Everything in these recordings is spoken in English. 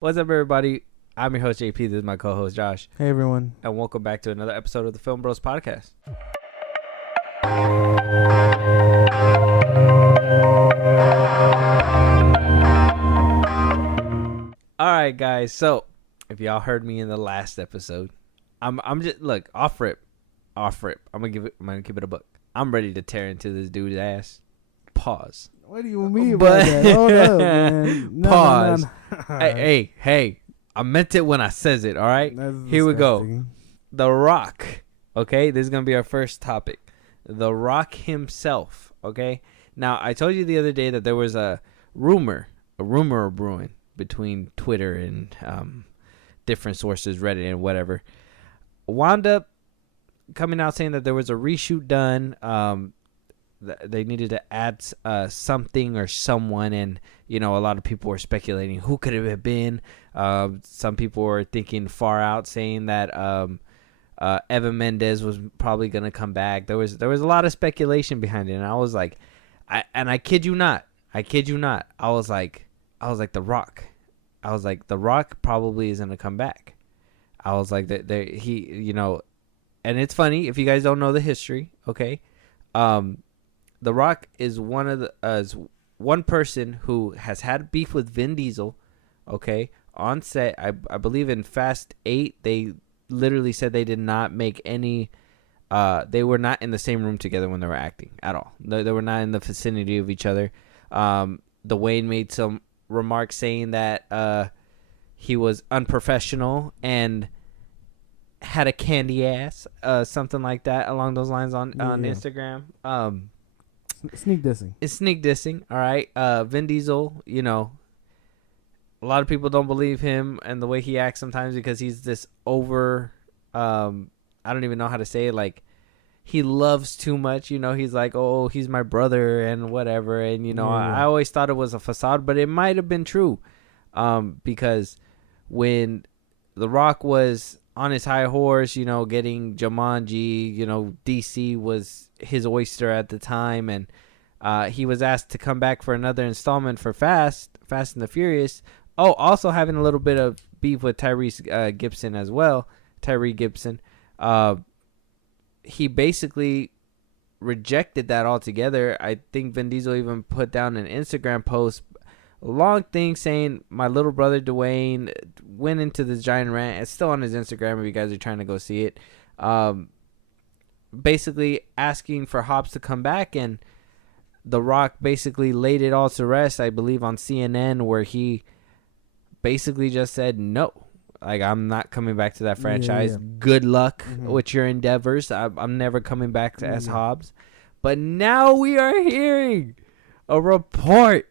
What's up, everybody? I'm your host, JP. This is my co-host, Josh. Hey, everyone. And welcome back to another episode of the FilmBros podcast. All right, guys. So, if y'all heard me in the last episode, I'm just look off rip. I'm gonna give it a buck. I'm ready to tear into this dude's ass. Pause. What do you mean by that? Hold up, man. Pause. No. Hey. I meant it when I says it, all right? That's Here we go. disgusting. The Rock, okay? This is going to be our first topic. The Rock himself, okay? Now, I told you the other day that there was a rumor brewing between Twitter and different sources, Reddit and whatever. Wound up coming out saying that there was a reshoot done. They needed to add something or someone, and a lot of people were speculating who could it have been. Some people were thinking far out, saying that Evan Mendez was probably gonna come back. There was a lot of speculation behind it, and I was like, I kid you not, I was like The Rock. I was like, The Rock probably is gonna come back. I was like that he, and it's funny if you guys don't know the history, okay. The Rock is one person who has had beef with Vin Diesel, okay, on set. I believe in Fast 8, they literally said they did not make any, they were not in the same room together when they were acting at all. They were not in the vicinity of each other. Dwayne made some remarks saying that he was unprofessional and had a candy ass, something like that along those lines on Instagram. Sneak dissing. It's sneak dissing, all right. Vin Diesel, a lot of people don't believe him and the way he acts sometimes because he's this over, I don't even know how to say it, like, he loves too much, he's like, oh, he's my brother and whatever, and, I always thought it was a facade, but it might have been true, because when The Rock was on his high horse, getting Jumanji, DC was his oyster at the time, and he was asked to come back for another installment for Fast and the Furious. Oh, also having a little bit of beef with Tyrese Gibson as well. Tyree Gibson. He basically rejected that altogether. I think Vin Diesel even put down an Instagram post, a long thing saying my little brother Dwayne went into this giant rant. It's still on his Instagram if you guys are trying to go see it. Basically asking for Hobbs to come back, and The Rock basically laid it all to rest, I believe, on CNN, where he basically just said no. Like, I'm not coming back to that franchise. Yeah. Good luck with your endeavors. I'm never coming back as Hobbs. But now we are hearing a report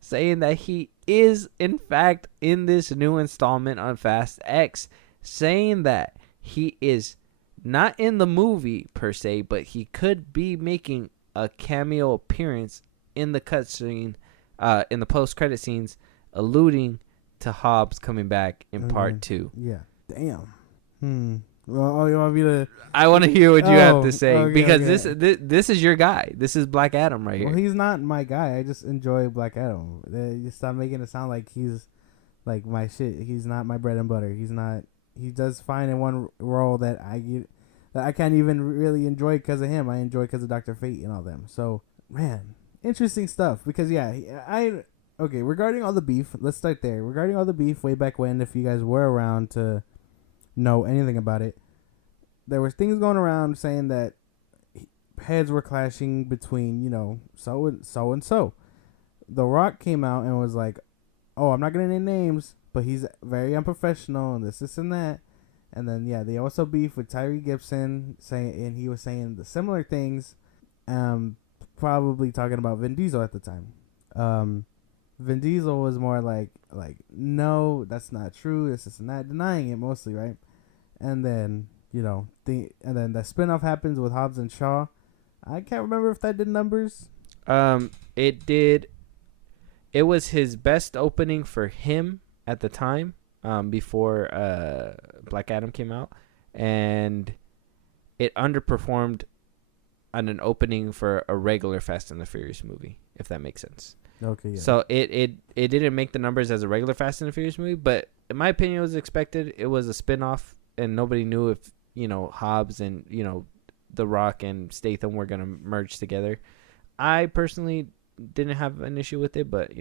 saying that he is in fact in this new installment on Fast X, saying that he is not in the movie per se, but he could be making a cameo appearance in the cutscene, in the post-credit scenes, alluding to Hobbs coming back in part 2. Yeah. Damn. Well, you want me to? I want to hear what you have to say, okay, because okay. this is your guy. This is Black Adam right here. Well, he's not my guy. I just enjoy Black Adam. You stop making it sound like he's like my shit. He's not my bread and butter. He's not. He does fine in one role that I can't even really enjoy because of him. I enjoy because of Dr. Fate and all them. So, man, interesting stuff. Because okay. Regarding all the beef, let's start there. Regarding all the beef way back when, if you guys were around to know anything about it, there was things going around saying that heads were clashing between so and so. The Rock came out and was like, oh, I'm not gonna name names, but he's very unprofessional and this and that. And then they also beef with Tyree Gibson, and he was saying the similar things, probably talking about Vin Diesel at the time. Vin Diesel was more like no, that's not true, this and that, denying it mostly, right? And then and then the spinoff happens with Hobbs and Shaw. I can't remember if that did numbers. It did. It was his best opening for him at the time, before Black Adam came out, and it underperformed on an opening for a regular Fast and the Furious movie, if that makes sense. Okay, yeah. So it didn't make the numbers as a regular Fast and the Furious movie, but in my opinion, it was expected. It was a spin-off, and nobody knew if, Hobbs and, The Rock and Statham were going to merge together. I personally didn't have an issue with it, but,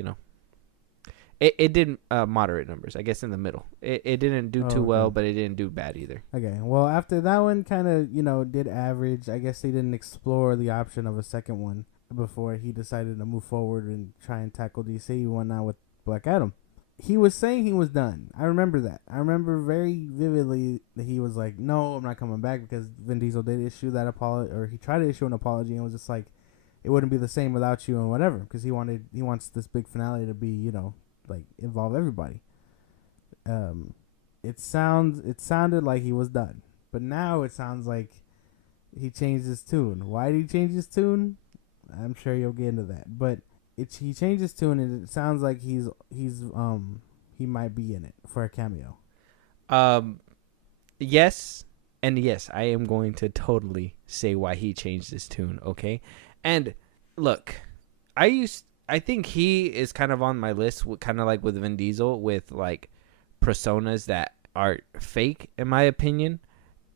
it did moderate numbers, I guess, in the middle. It didn't do too well, but it didn't do bad either. Okay, well, after that one kind of, did average, I guess they didn't explore the option of a second one before he decided to move forward and try and tackle DC and whatnot with Black Adam. He was saying he was done. I remember that. I remember very vividly that he was like, no, I'm not coming back, because Vin Diesel did issue that apology, or he tried to issue an apology, and was just like, it wouldn't be the same without you and whatever, because he wants this big finale to be, like, involve everybody. It sounded like he was done, but now it sounds like he changed his tune. Why did he change his tune? I'm sure you'll get into that, but he changed his tune, and it sounds like he might be in it for a cameo. Yes, and yes, I am going to totally say why he changed his tune. Okay, and look, I think he is kind of on my list, kind of like with Vin Diesel, with like personas that are fake, in my opinion.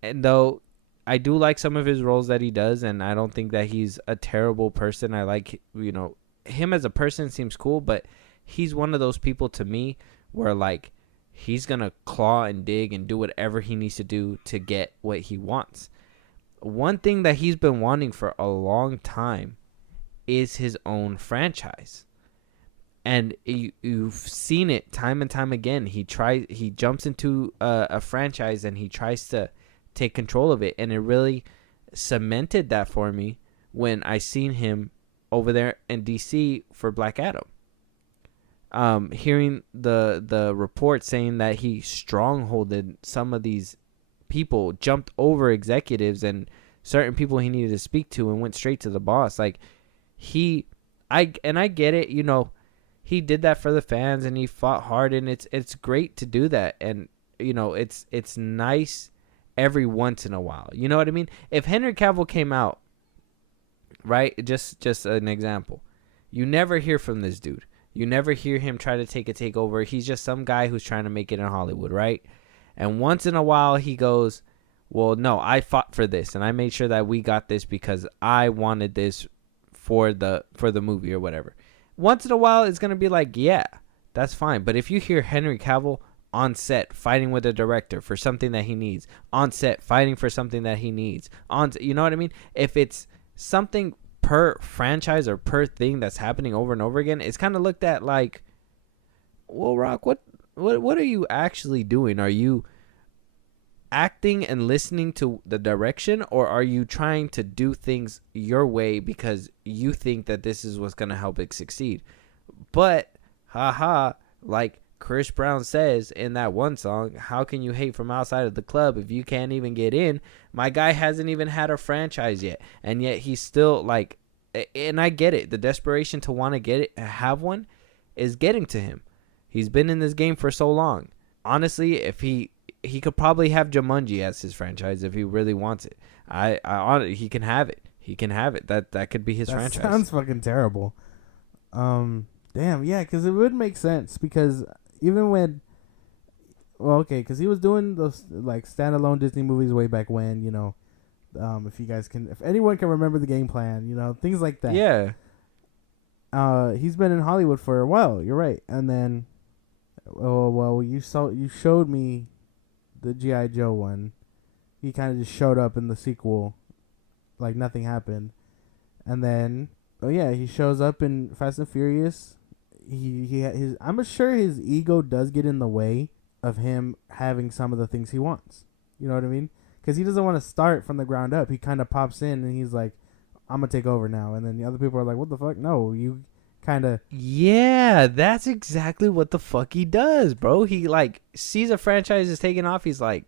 And though I do like some of his roles that he does, and I don't think that he's a terrible person. I like, him as a person seems cool, but he's one of those people to me where, like, he's going to claw and dig and do whatever he needs to do to get what he wants. One thing that he's been wanting for a long time is his own franchise. And you've seen it time and time again. He jumps into a franchise and he tries to take control of it. And it really cemented that for me when I seen him over there in DC for Black Adam. Hearing the report saying that he strongholded some of these people, jumped over executives and certain people he needed to speak to, and went straight to the boss. Like, I get it, he did that for the fans and he fought hard, and it's great to do that. And, it's nice every once in a while. You know what I mean? If Henry Cavill came out, right? Just an example. You never hear from this dude. You never hear him try to take a takeover. He's just some guy who's trying to make it in Hollywood, right? And once in a while he goes, well, no, I fought for this and I made sure that we got this because I wanted this for the movie or whatever. Once in a while it's going to be like, yeah, that's fine. But if you hear Henry Cavill on set fighting with a director for something that he needs, on set fighting for something that he needs, you know what I mean? If it's something per franchise or per thing that's happening over and over again, it's kind of looked at like, well, Rock, what are you actually doing? Are you acting and listening to the direction, or are you trying to do things your way because you think that this is what's going to help it succeed? But like Chris Brown says in that one song, how can you hate from outside of the club if you can't even get in? My guy hasn't even had a franchise yet, and yet he's still like, and I get it, the desperation to want to get it, have one, is getting to him. He's been in this game for so long. Honestly, if he could probably have Jumanji as his franchise if he really wants it. He can have it. He can have it. That could be his franchise. Sounds fucking terrible. Damn, yeah, because it would make sense, because even when, well, okay, because he was doing those like standalone Disney movies way back when, if anyone can remember the game plan, things like that. Yeah. He's been in Hollywood for a while. You're right. And then, you showed me the G.I. Joe one. He kind of just showed up in the sequel, like nothing happened. And then, he shows up in Fast and Furious. I'm sure his ego does get in the way of him having some of the things he wants. You know what I mean? Because he doesn't want to start from the ground up. He kind of pops in and he's like, I'm going to take over now. And then the other people are like, what the fuck? No, you kind of... Yeah, that's exactly what the fuck he does, bro. He, like, sees a franchise is taking off. He's like,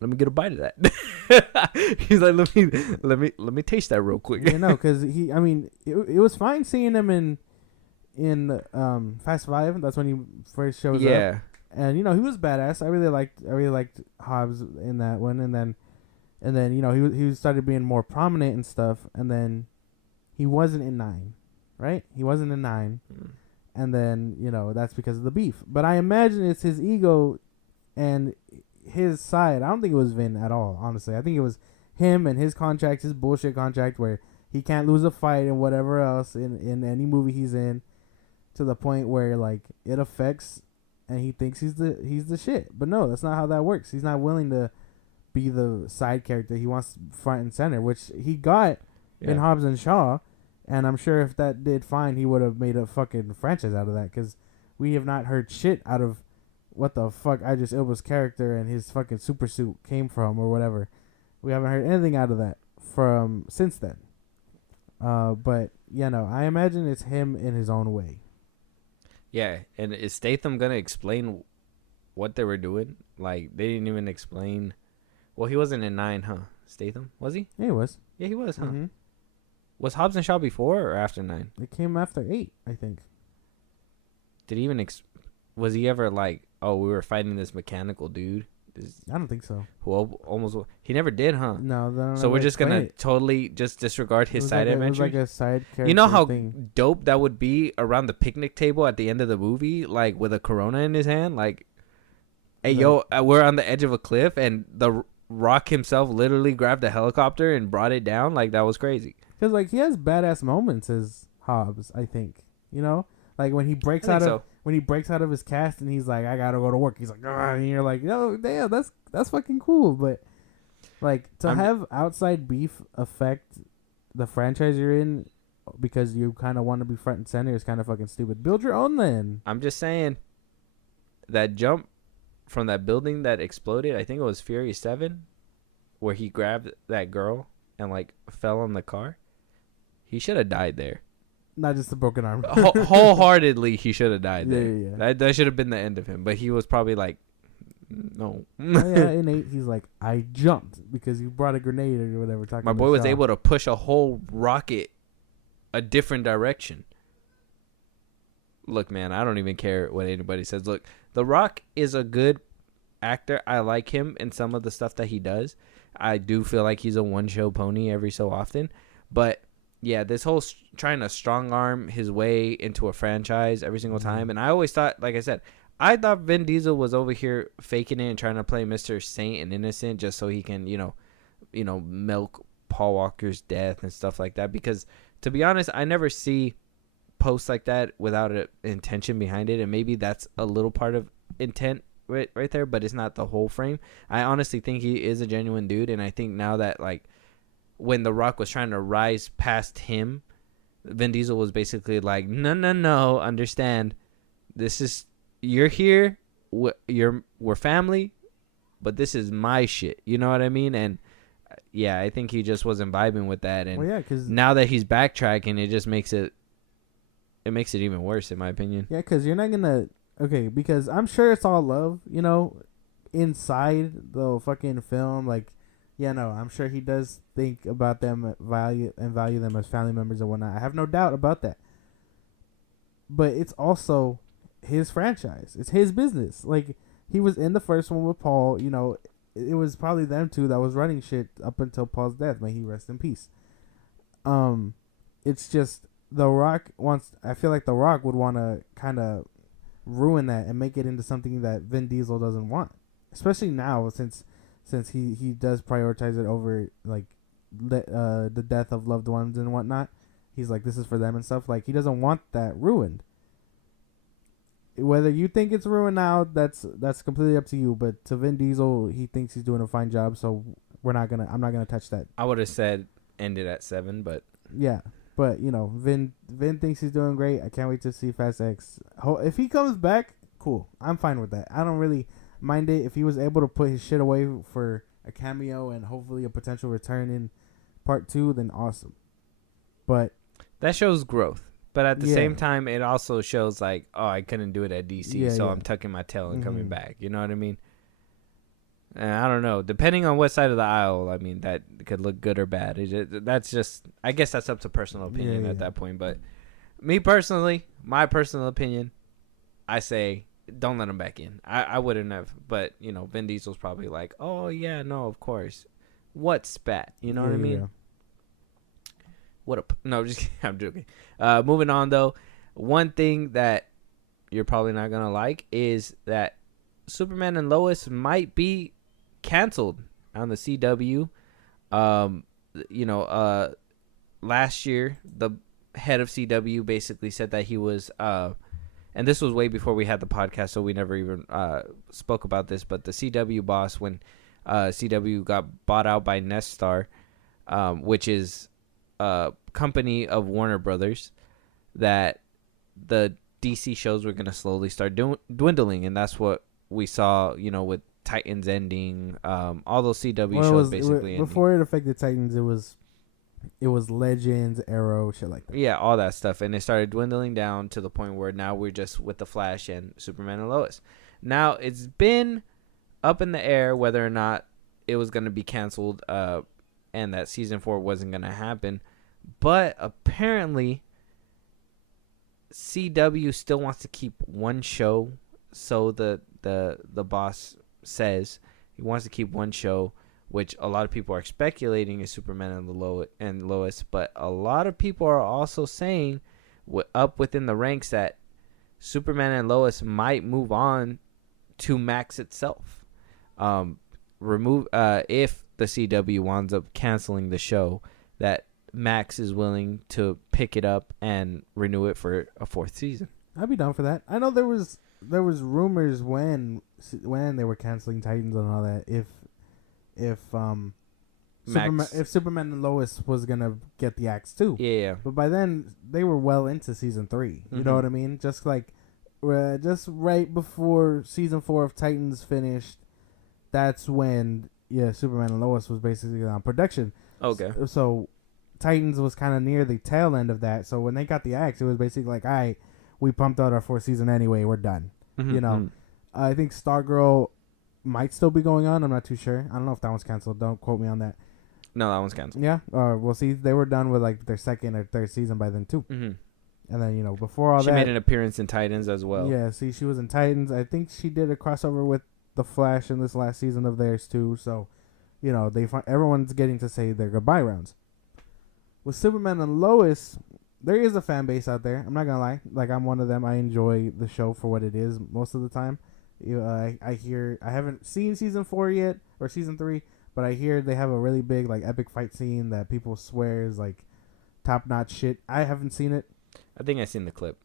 let me get a bite of that. He's like, let me taste that real quick. Because it was fine seeing him in Fast 5. That's when he first shows up. Yeah. And he was badass. I really liked Hobbs in that one. And then he started being more prominent and stuff. And then he wasn't in 9. right? He wasn't in 9. Mm. And then, that's because of the beef. But I imagine it's his ego and his side. I don't think it was Vin at all, honestly. I think it was him and his contract, his bullshit contract where he can't lose a fight and whatever else in any movie he's in, to the point where like it affects and he thinks he's the shit. But no, that's not how that works. He's not willing to be the side character. He wants front and center, which he got in Hobbs and Shaw. And I'm sure if that did fine, he would have made a fucking franchise out of that. Because we have not heard shit out of what the fuck Idris Elba's character and his fucking super suit came from or whatever. We haven't heard anything out of that from since then. But, I imagine it's him in his own way. Yeah, and is Statham going to explain what they were doing? Like, they didn't even explain. Well, he wasn't in 9, huh? Statham? Was he? Yeah, he was. Yeah, he was, huh? Mm-hmm. Was Hobbs and Shaw before or after 9? It came after 8, I think. Did he even was he ever like, oh, we were fighting this mechanical dude? I don't think so. Who almost he never did, huh? No. So we're just gonna totally just disregard his side adventure. It was like a side character. You know how thing. dope that would be around the picnic table at the end of the movie, like with a Corona in his hand, like, hey yo, we're on the edge of a cliff, and the Rock himself literally grabbed a helicopter and brought it down. Like, that was crazy. Because like he has badass moments as Hobbs, I think. Like when he breaks out of his cast and he's like, I gotta go to work. He's like, and you're like, no, damn, that's fucking cool. But like have outside beef affect the franchise you're in because you kind of want to be front and center is kind of fucking stupid. Build your own then. I'm just saying that jump from that building that exploded. I think it was Fury 7, where he grabbed that girl and like fell on the car. He should have died there. Not just a broken arm. Wholeheartedly, he should have died there. Yeah. That should have been the end of him. But he was probably like, no. In 8, he's like, I jumped because you brought a grenade or whatever. My boy was able to push a whole rocket a different direction. Look, man, I don't even care what anybody says. Look, The Rock is a good actor. I like him in some of the stuff that he does. I do feel like he's a one-show pony every so often. But yeah, this whole trying to strong arm his way into a franchise every single time. And I always thought, like I said, I thought Vin Diesel was over here faking it and trying to play Mr. Saint and Innocent just so he can, milk Paul Walker's death and stuff like that. Because to be honest, I never see posts like that without an intention behind it. And maybe that's a little part of intent right there, but it's not the whole frame. I honestly think he is a genuine dude. And I think now that like, when The Rock was trying to rise past him, Vin Diesel was basically like, no, understand. You're here, we're family, but this is my shit. You know what I mean? And yeah, I think he just wasn't vibing with that. And cause now that he's backtracking, it just makes it even worse, in my opinion. Yeah, because you're not going to, because I'm sure it's all love, inside the fucking film, like, yeah, no, I'm sure he does think about them, value them as family members and whatnot. I have no doubt about that. But it's also his franchise. It's his business. Like, he was in the first one with Paul. It was probably them two that was running shit up until Paul's death. May he rest in peace. It's just The Rock I feel like The Rock would want to kind of ruin that and make it into something that Vin Diesel doesn't want. Especially now, since he does prioritize it over like the death of loved ones and whatnot. He's like, this is for them and stuff. Like, he doesn't want that ruined. Whether you think it's ruined now, that's completely up to you. But to Vin Diesel, he thinks he's doing a fine job, so I'm not gonna touch that. I would have said ended at 7, but yeah. But Vin thinks he's doing great. I can't wait to see Fast X. If he comes back, cool. I'm fine with that. I don't really mind it. If he was able to put his shit away for a cameo and hopefully a potential return in part 2, then awesome. But that shows growth. But at the same time, it also shows like, oh, I couldn't do it at DC, so I'm tucking my tail and coming back. You know what I mean? And I don't know. Depending on what side of the aisle, I mean, that could look good or bad. That's just, I guess that's up to personal opinion at that point. But me personally, my personal opinion, I say, don't let him back in. I wouldn't have. But, Vin Diesel's probably like, oh, yeah, no, of course. What spat? You know what I mean? What a no, just kidding. I'm joking. Moving on though, one thing that you're probably not gonna like is that Superman and Lois might be canceled on the CW. Um, you know, last year the head of CW basically said that he was and this was way before we had the podcast, so we never even spoke about this. But the CW boss, when CW got bought out by Nestar, which is a company of Warner Brothers, that the DC shows were going to slowly start dwindling, and that's what we saw, you know, with Titans ending, all those CW shows basically ending. Before it affected Titans, it was Legends, Arrow, shit like that. Yeah, all that stuff, and it started dwindling down to the point where now we're just with the Flash and Superman and Lois. Now it's been up in the air whether or not it was going to be canceled, and that season 4 wasn't going to happen, but apparently CW still wants to keep one show. So the boss says he wants to keep one show, which a lot of people are speculating is Superman and Lois, but a lot of people are also saying up within the ranks that Superman and Lois might move on to Max itself. If the CW winds up canceling the show, that Max is willing to pick it up and renew it for a 4th season. I'd be down for that. I know there was rumors when they were canceling Titans and all that if Superman and Lois was gonna get the axe too. Yeah. But by then they were well into season 3. You know what I mean? Just like just right before season 4 of Titans finished, that's when Superman and Lois was basically on production. Okay. So Titans was kind of near the tail end of that. So when they got the axe, it was basically like, all right, we pumped out our 4th season anyway. We're done. You know, I think Stargirl might still be going on. I'm not too sure. I don't know if that one's canceled. Don't quote me on that. No, that one's canceled. Yeah. We'll see. They were done with like their 2nd or 3rd season by then too. And then, you know, before all that, she made an appearance in Titans as well. Yeah. See, she was in Titans. I think she did a crossover with the Flash in this last season of theirs too. So, you know, everyone's getting to say their goodbye rounds. With Superman and Lois, there is a fan base out there. I'm not gonna lie. Like, I'm one of them. I enjoy the show for what it is most of the time. I haven't seen season 4 yet or season 3, but I hear they have a really big like epic fight scene that people swear is like top notch shit. I haven't seen it. I think I seen the clip.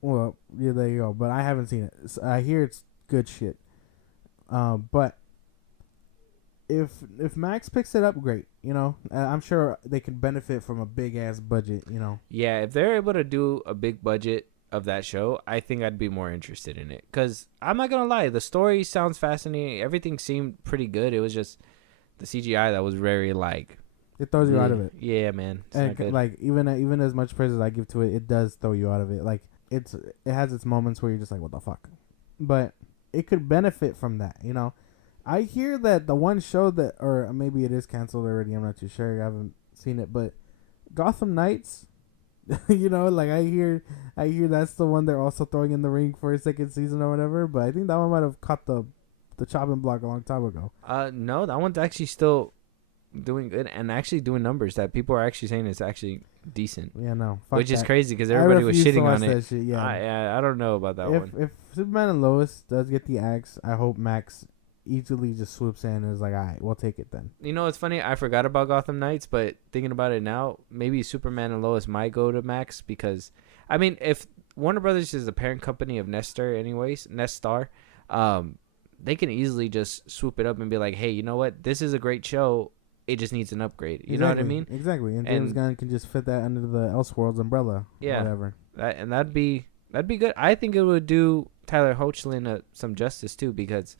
Well, yeah, there you go. But I haven't seen it. So I hear it's good shit. But if Max picks it up, great. You know, I'm sure they could benefit from a big ass budget. You know. Yeah, if they're able to do a big budget of that show, I think I'd be more interested in it. Cause I'm not gonna lie, the story sounds fascinating. Everything seemed pretty good. It was just the CGI that was very like. It throws you out of it. Yeah, man. And like even as much praise as I give to it, it does throw you out of it. Like it has its moments where you're just like, what the fuck? But it could benefit from that. You know. I hear that the one show that, or maybe it is canceled already, I'm not too sure, I haven't seen it, but Gotham Knights, you know, like I hear that's the one they're also throwing in the ring for a 2nd season or whatever, but I think that one might have caught the chopping block a long time ago. No, that one's actually still doing good and actually doing numbers that people are actually saying it's actually decent. Yeah, no. Which is crazy because everybody was shitting on it. Shit, yeah. I don't know about that one. If Superman and Lois does get the axe, I hope Max easily just swoops in and is like, all right, we'll take it then. You know, it's funny. I forgot about Gotham Knights, but thinking about it now, maybe Superman and Lois might go to Max because, I mean, if Warner Brothers is the parent company of Nestar, they can easily just swoop it up and be like, hey, you know what? This is a great show. It just needs an upgrade. You know what I mean? Exactly. And James Gunn can just fit that under the Elseworlds umbrella. Yeah. Whatever. That'd be good. I think it would do Tyler Hoechlin some justice too because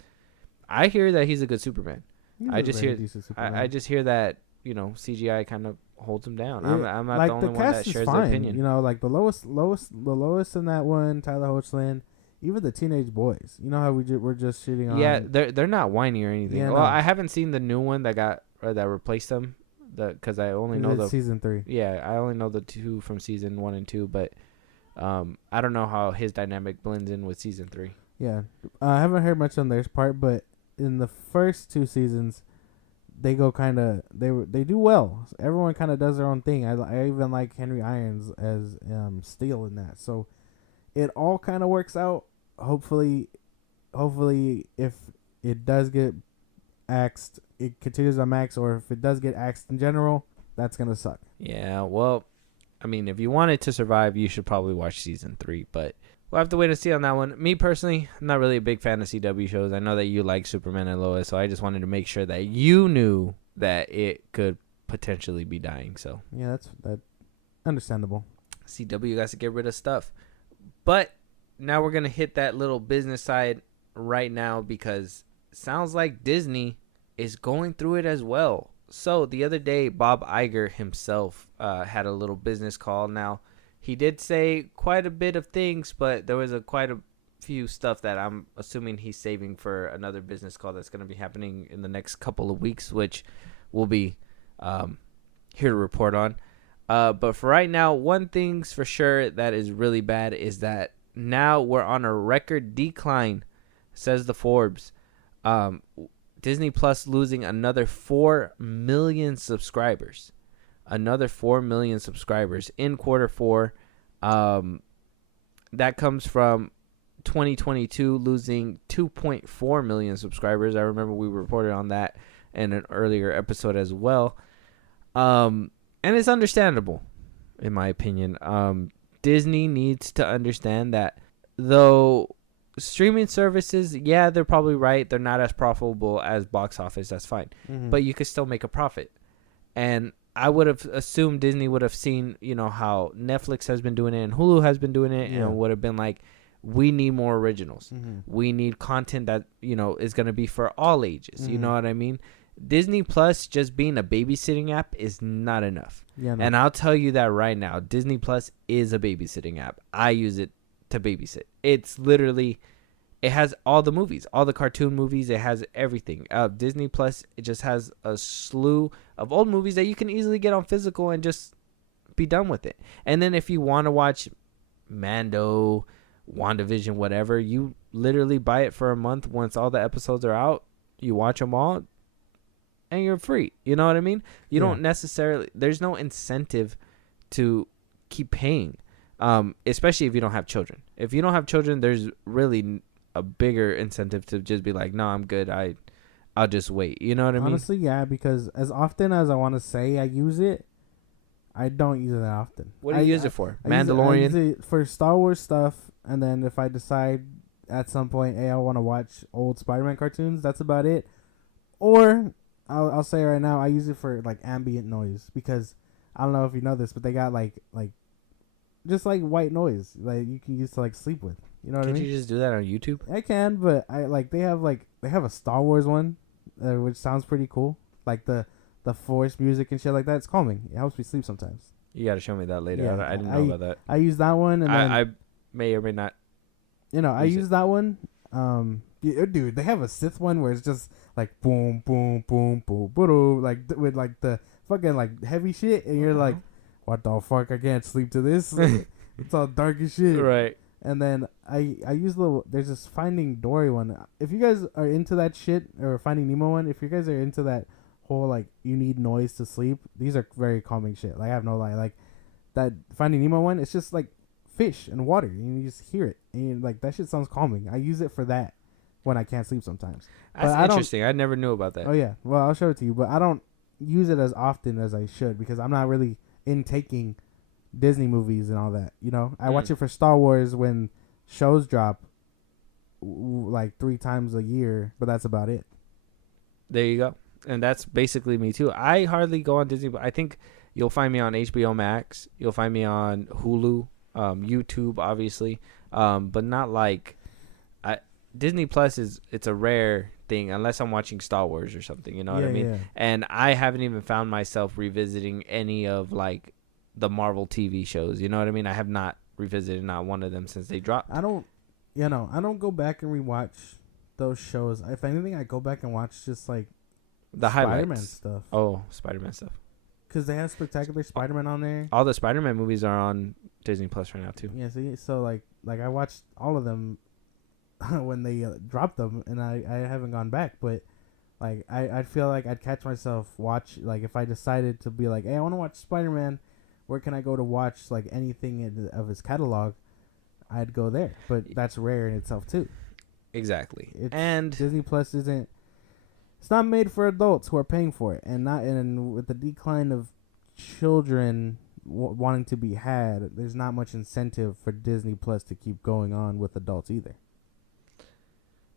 I hear that he's a good Superman. I just hear that, you know, CGI kind of holds him down. Yeah, I'm not like the only one that shares the opinion. You know, like the Lois in that one, Tyler Hoechlin, even the teenage boys. You know how we're just shitting on. Yeah, they're not whiny or anything. Yeah, well, no. I haven't seen the new one that replaced them. Because I only know the season 3. Yeah, I only know the 2 from season 1 and 2, but I don't know how his dynamic blends in with season 3. Yeah, I haven't heard much on their part, but in the first 2 seasons, they go kind of they do well. Everyone kind of does their own thing. I even like Henry Irons as Steel in that. So it all kind of works out. Hopefully, if it does get axed, it continues on Max, or if it does get axed in general, that's gonna suck. Yeah, well, I mean, if you want it to survive, you should probably watch season 3, but we'll have to wait and see on that one. Me personally, I'm not really a big fan of CW shows. I know that you like Superman and Lois, so I just wanted to make sure that you knew that it could potentially be dying. So yeah, that's understandable. CW got to get rid of stuff. But now we're going to hit that little business side right now, because it sounds like Disney is going through it as well. So the other day, Bob Iger himself had a little business call. Now, he did say quite a bit of things, but there was quite a few stuff that I'm assuming he's saving for another business call that's going to be happening in the next couple of weeks, which we'll be here to report on. But for right now, one thing's for sure that is really bad is that now we're on a record decline, says the Forbes. Disney Plus losing another 4 million subscribers. Another 4 million subscribers in quarter 4. That comes from 2022 losing 2.4 million subscribers. I remember we reported on that in an earlier episode as well. And it's understandable, in my opinion. Disney needs to understand that though streaming services, yeah, they're probably right. They're not as profitable as box office. That's fine. Mm-hmm. But you could still make a profit. And I would have assumed Disney would have seen, how Netflix has been doing it and Hulu has been doing it, and would have been like, we need more originals. Mm-hmm. We need content that, is going to be for all ages. Mm-hmm. You know what I mean? Disney Plus just being a babysitting app is not enough. Yeah, no. And I'll tell you that right now. Disney Plus is a babysitting app. I use it to babysit. It's literally, it has all the movies, all the cartoon movies. It has everything. Disney Plus, it just has a slew of old movies that you can easily get on physical and just be done with it. And then if you want to watch Mando, WandaVision, whatever, you literally buy it for a month. Once all the episodes are out, you watch them all, and you're free. You know what I mean? You don't necessarily, there's no incentive to keep paying, especially if you don't have children. If you don't have children, there's really a bigger incentive to just be like, no, I'm good. I'll just wait. You know what I mean? Honestly, yeah, because as often as I want to say I use it, I don't use it that often. What do you use it for? Mandalorian? I use it for Star Wars stuff, and then if I decide at some point, hey, I want to watch old Spider-Man cartoons, that's about it. Or I'll say right now, I use it for like ambient noise, because I don't know if you know this, but they got like just like white noise like you can use to like sleep with. You know what I mean? Can't you just do that on YouTube? I can, but they have a Star Wars one, which sounds pretty cool. Like the Force music and shit like that. It's calming. It helps me sleep sometimes. You got to show me that later. Yeah, I didn't know about that. I use that one, and I may or may not. I use that one. Dude, they have a Sith one where it's just like boom, boom, boom, boom, boom, like with like the fucking like heavy shit, and you're like, what the fuck? I can't sleep to this. It's all dark as shit. Right. And then I use there's this Finding Dory one. If you guys are into that shit, or Finding Nemo one, if you guys are into that whole like you need noise to sleep, these are very calming shit. Like I have no lie. Like that Finding Nemo one, it's just like fish and water, and you just hear it, and like that shit sounds calming. I use it for that when I can't sleep sometimes. That's interesting. I never knew about that. Oh yeah, well I'll show it to you, but I don't use it as often as I should, because I'm not really intaking Disney movies and all that. I watch it for Star Wars when shows drop, like 3 times a year, but that's about it. There you go. And that's basically me too. I hardly go on Disney, but I think you'll find me on HBO Max. You'll find me on Hulu, YouTube, obviously, but not like Disney Plus it's a rare thing unless I'm watching Star Wars or something. You know what I mean? Yeah. And I haven't even found myself revisiting any of like the Marvel TV shows. You know what I mean? I have not revisited not one of them since they dropped. I don't go back and rewatch those shows. If anything, I go back and watch just like the Spider-Man stuff. Oh, Spider-Man stuff. Because they have Spectacular Spider-Man on there. All the Spider-Man movies are on Disney Plus right now too. Yeah, so like I watched all of them when they dropped them, and I haven't gone back. But Like I feel like I'd catch myself if I decided to be like, hey, I want to watch Spider-Man, where can I go to watch like anything of his catalog? I'd go there, but that's rare in itself too. Exactly. It's And Disney Plus isn't. It's not made for adults who are paying for it, and with the decline of children wanting to be had, there's not much incentive for Disney Plus to keep going on with adults either.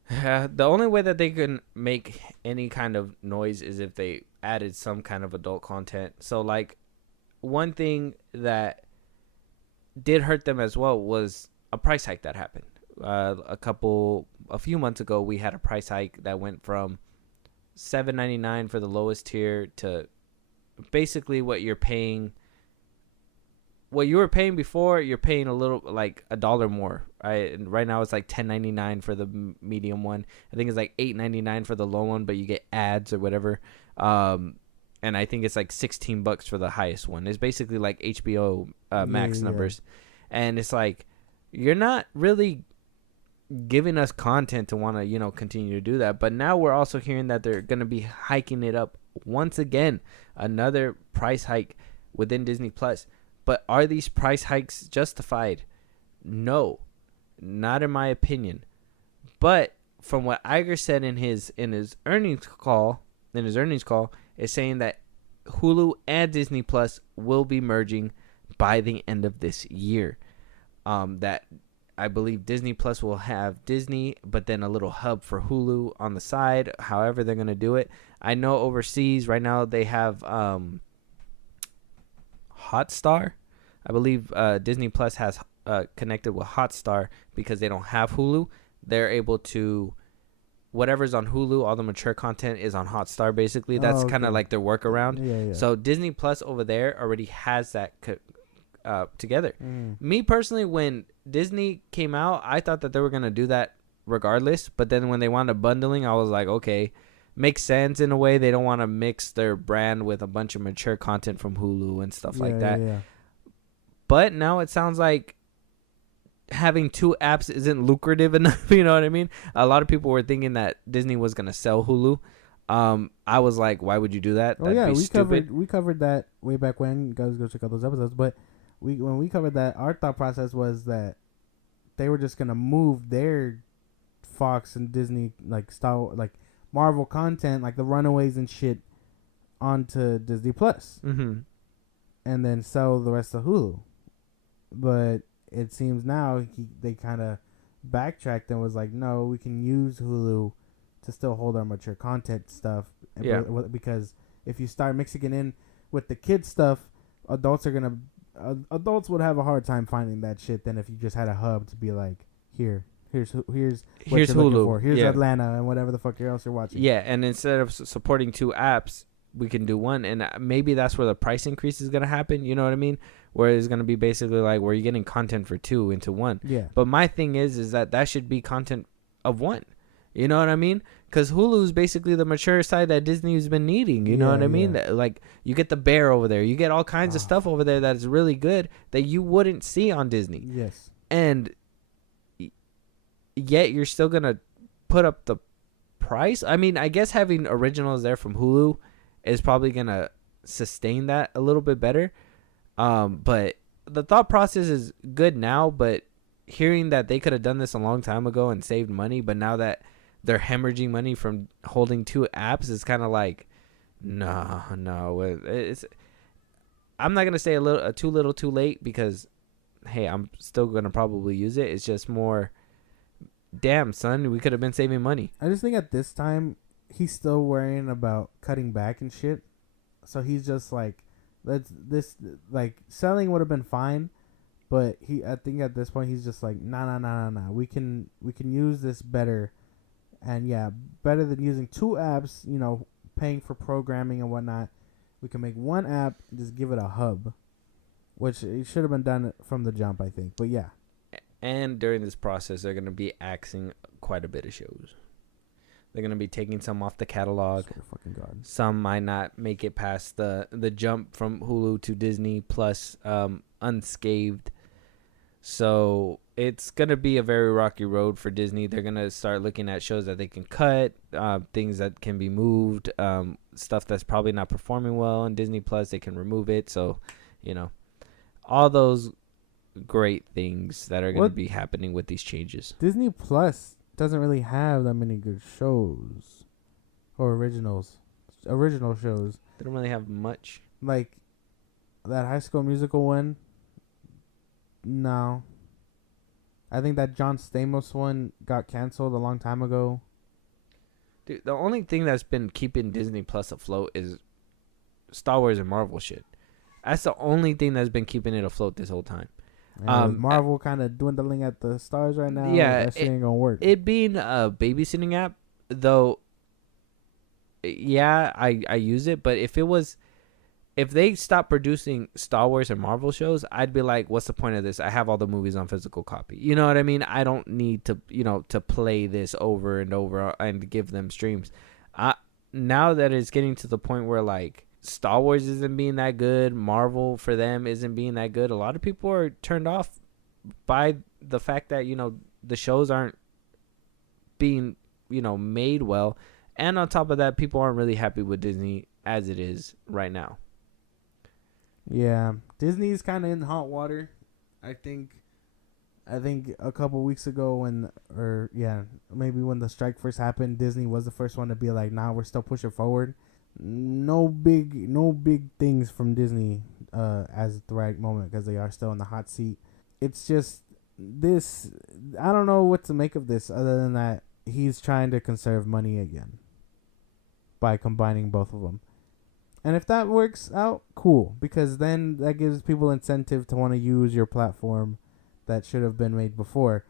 the only way that they can make any kind of noise is if they added some kind of adult content. So like one thing that did hurt them as well was a price hike that happened. A few months ago, we had a price hike that went from $7.99 for the lowest tier to basically what you're paying. What you were paying before, you're paying a little like $1 more. Right now it's like $10.99 for the medium one. I think it's like $8.99 for the low one, but you get ads or whatever. And I think it's like $16 for the highest one. It's basically like HBO Max numbers, and it's like you're not really giving us content to want to continue to do that. But now we're also hearing that they're gonna be hiking it up once again, another price hike within Disney Plus. But are these price hikes justified? No, not in my opinion. But from what Iger said in his earnings call, is saying that Hulu and Disney Plus will be merging by the end of this year. That I believe Disney Plus will have Disney, but then a little hub for Hulu on the side. However they're gonna do it. I know overseas right now they have Hotstar. I believe Disney Plus has connected with Hotstar because they don't have Hulu. They're able to, whatever's on Hulu, all the mature content is on Hotstar. Basically, that's kind of like their workaround. Yeah. So Disney Plus over there already has that together. Me personally, when Disney came out, I thought that they were gonna do that regardless. But then when they wound up bundling, I was like, okay, makes sense in a way. They don't want to mix their brand with a bunch of mature content from Hulu and stuff like that. Yeah. But now it sounds like having two apps isn't lucrative enough. You know what I mean? A lot of people were thinking that Disney was gonna sell Hulu. I was like, why would you do that? Oh yeah, we covered that way back when. You guys go check out those episodes. But when we covered that, our thought process was that they were just gonna move their Fox and Disney like Marvel content, like the Runaways and shit, onto Disney Plus, and then sell the rest of Hulu. But it seems now they kind of backtracked and was like, no, we can use Hulu to still hold our mature content stuff. Yeah. Because if you start mixing it in with the kids stuff, adults would have a hard time finding that shit than if you just had a hub to be like, here's what here's you're looking Hulu. for. Here's Atlanta and whatever the fuck else you're watching. Yeah, and instead of supporting two apps, we can do one, and maybe that's where the price increase is gonna happen. You know what I mean? Where it's gonna be basically like where you're getting content for two into one. Yeah. But my thing is that should be content of one. You know what I mean? Because Hulu is basically the mature side that Disney's been needing. You know what I mean? Like you get the bear over there, you get all kinds of stuff over there that is really good that you wouldn't see on Disney. Yes. And yet you're still gonna put up the price. I mean, I guess having originals there from Hulu is probably gonna sustain that a little bit better. But the thought process is good now, but hearing that they could have done this a long time ago and saved money, but now that they're hemorrhaging money from holding two apps, is kind of like, no. I'm not gonna say too little, too late, because hey, I'm still gonna probably use it. It's just more, damn son, we could have been saving money. I just think at this time he's still worrying about cutting back and shit. So he's just like, selling would have been fine, but I think at this point he's just like, nah. We can use this better, and better than using two apps. Paying for programming and whatnot. We can make one app, just give it a hub, which it should have been done from the jump, I think. But yeah. And during this process, they're gonna be axing quite a bit of shows. They're going to be taking some off the catalog. Fucking God. Some might not make it past the jump from Hulu to Disney Plus unscathed. So it's gonna be a very rocky road for Disney. They're gonna start looking at shows that they can cut, things that can be moved, stuff that's probably not performing well on Disney Plus. They can remove it. So, you know, all those great things that are gonna be happening with these changes. Disney Plus doesn't really have that many good shows or original shows. They don't really have much. Like that High School Musical one. No. I think that John Stamos one got canceled a long time ago. Dude, the only thing that's been keeping Disney Plus afloat is Star Wars and Marvel shit. That's the only thing that's been keeping it afloat this whole time. Marvel kind of dwindling at the stars right now. Yeah, that shit ain't gonna work. It being a babysitting app, though, yeah, I use it. But if they stop producing Star Wars and Marvel shows, I'd be like, what's the point of this? I have all the movies on physical copy. You know what I mean? I don't need to, to play this over and over and give them streams. Now that it's getting to the point where, like, Star Wars isn't being that good, Marvel for them isn't being that good, a lot of people are turned off by the fact that, the shows aren't being, made well. And on top of that, people aren't really happy with Disney as it is right now. Yeah, Disney's kind of in hot water. I think a couple weeks ago maybe when the strike first happened, Disney was the first one to be like, "Nah, we're still pushing forward." No big things from Disney as the right moment because they are still in the hot seat. It's just this. I don't know what to make of this other than that he's trying to conserve money again by combining both of them. And if that works out, cool, because then that gives people incentive to want to use your platform that should have been made before.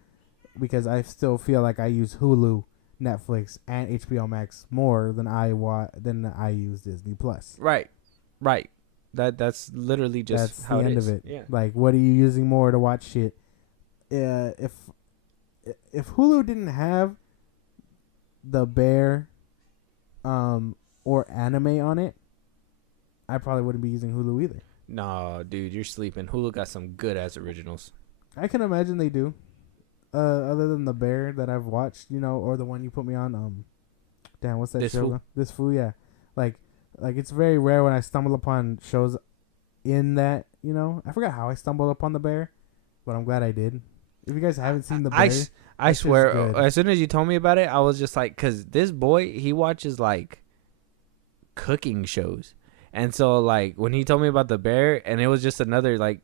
Because I still feel like I use Hulu, Netflix, and HBO Max more than I use Disney Plus. Right. That's literally just that's how the it end is. of it. Yeah. Like, what are you using more to watch shit? If Hulu didn't have The Bear, or anime on it, I probably wouldn't be using Hulu either. No, dude, you're sleeping. Hulu got some good ass originals. I can imagine they do. Other than The Bear that I've watched, or the one you put me on. Damn, what's that show? Fool? This Fool, yeah. Like it's very rare when I stumble upon shows in that. I forgot how I stumbled upon The Bear, but I'm glad I did. If you guys haven't seen The Bear, I swear, as soon as you told me about it, I was just like, because this boy, he watches like cooking shows. And so, like, when he told me about The Bear, and it was just another, like,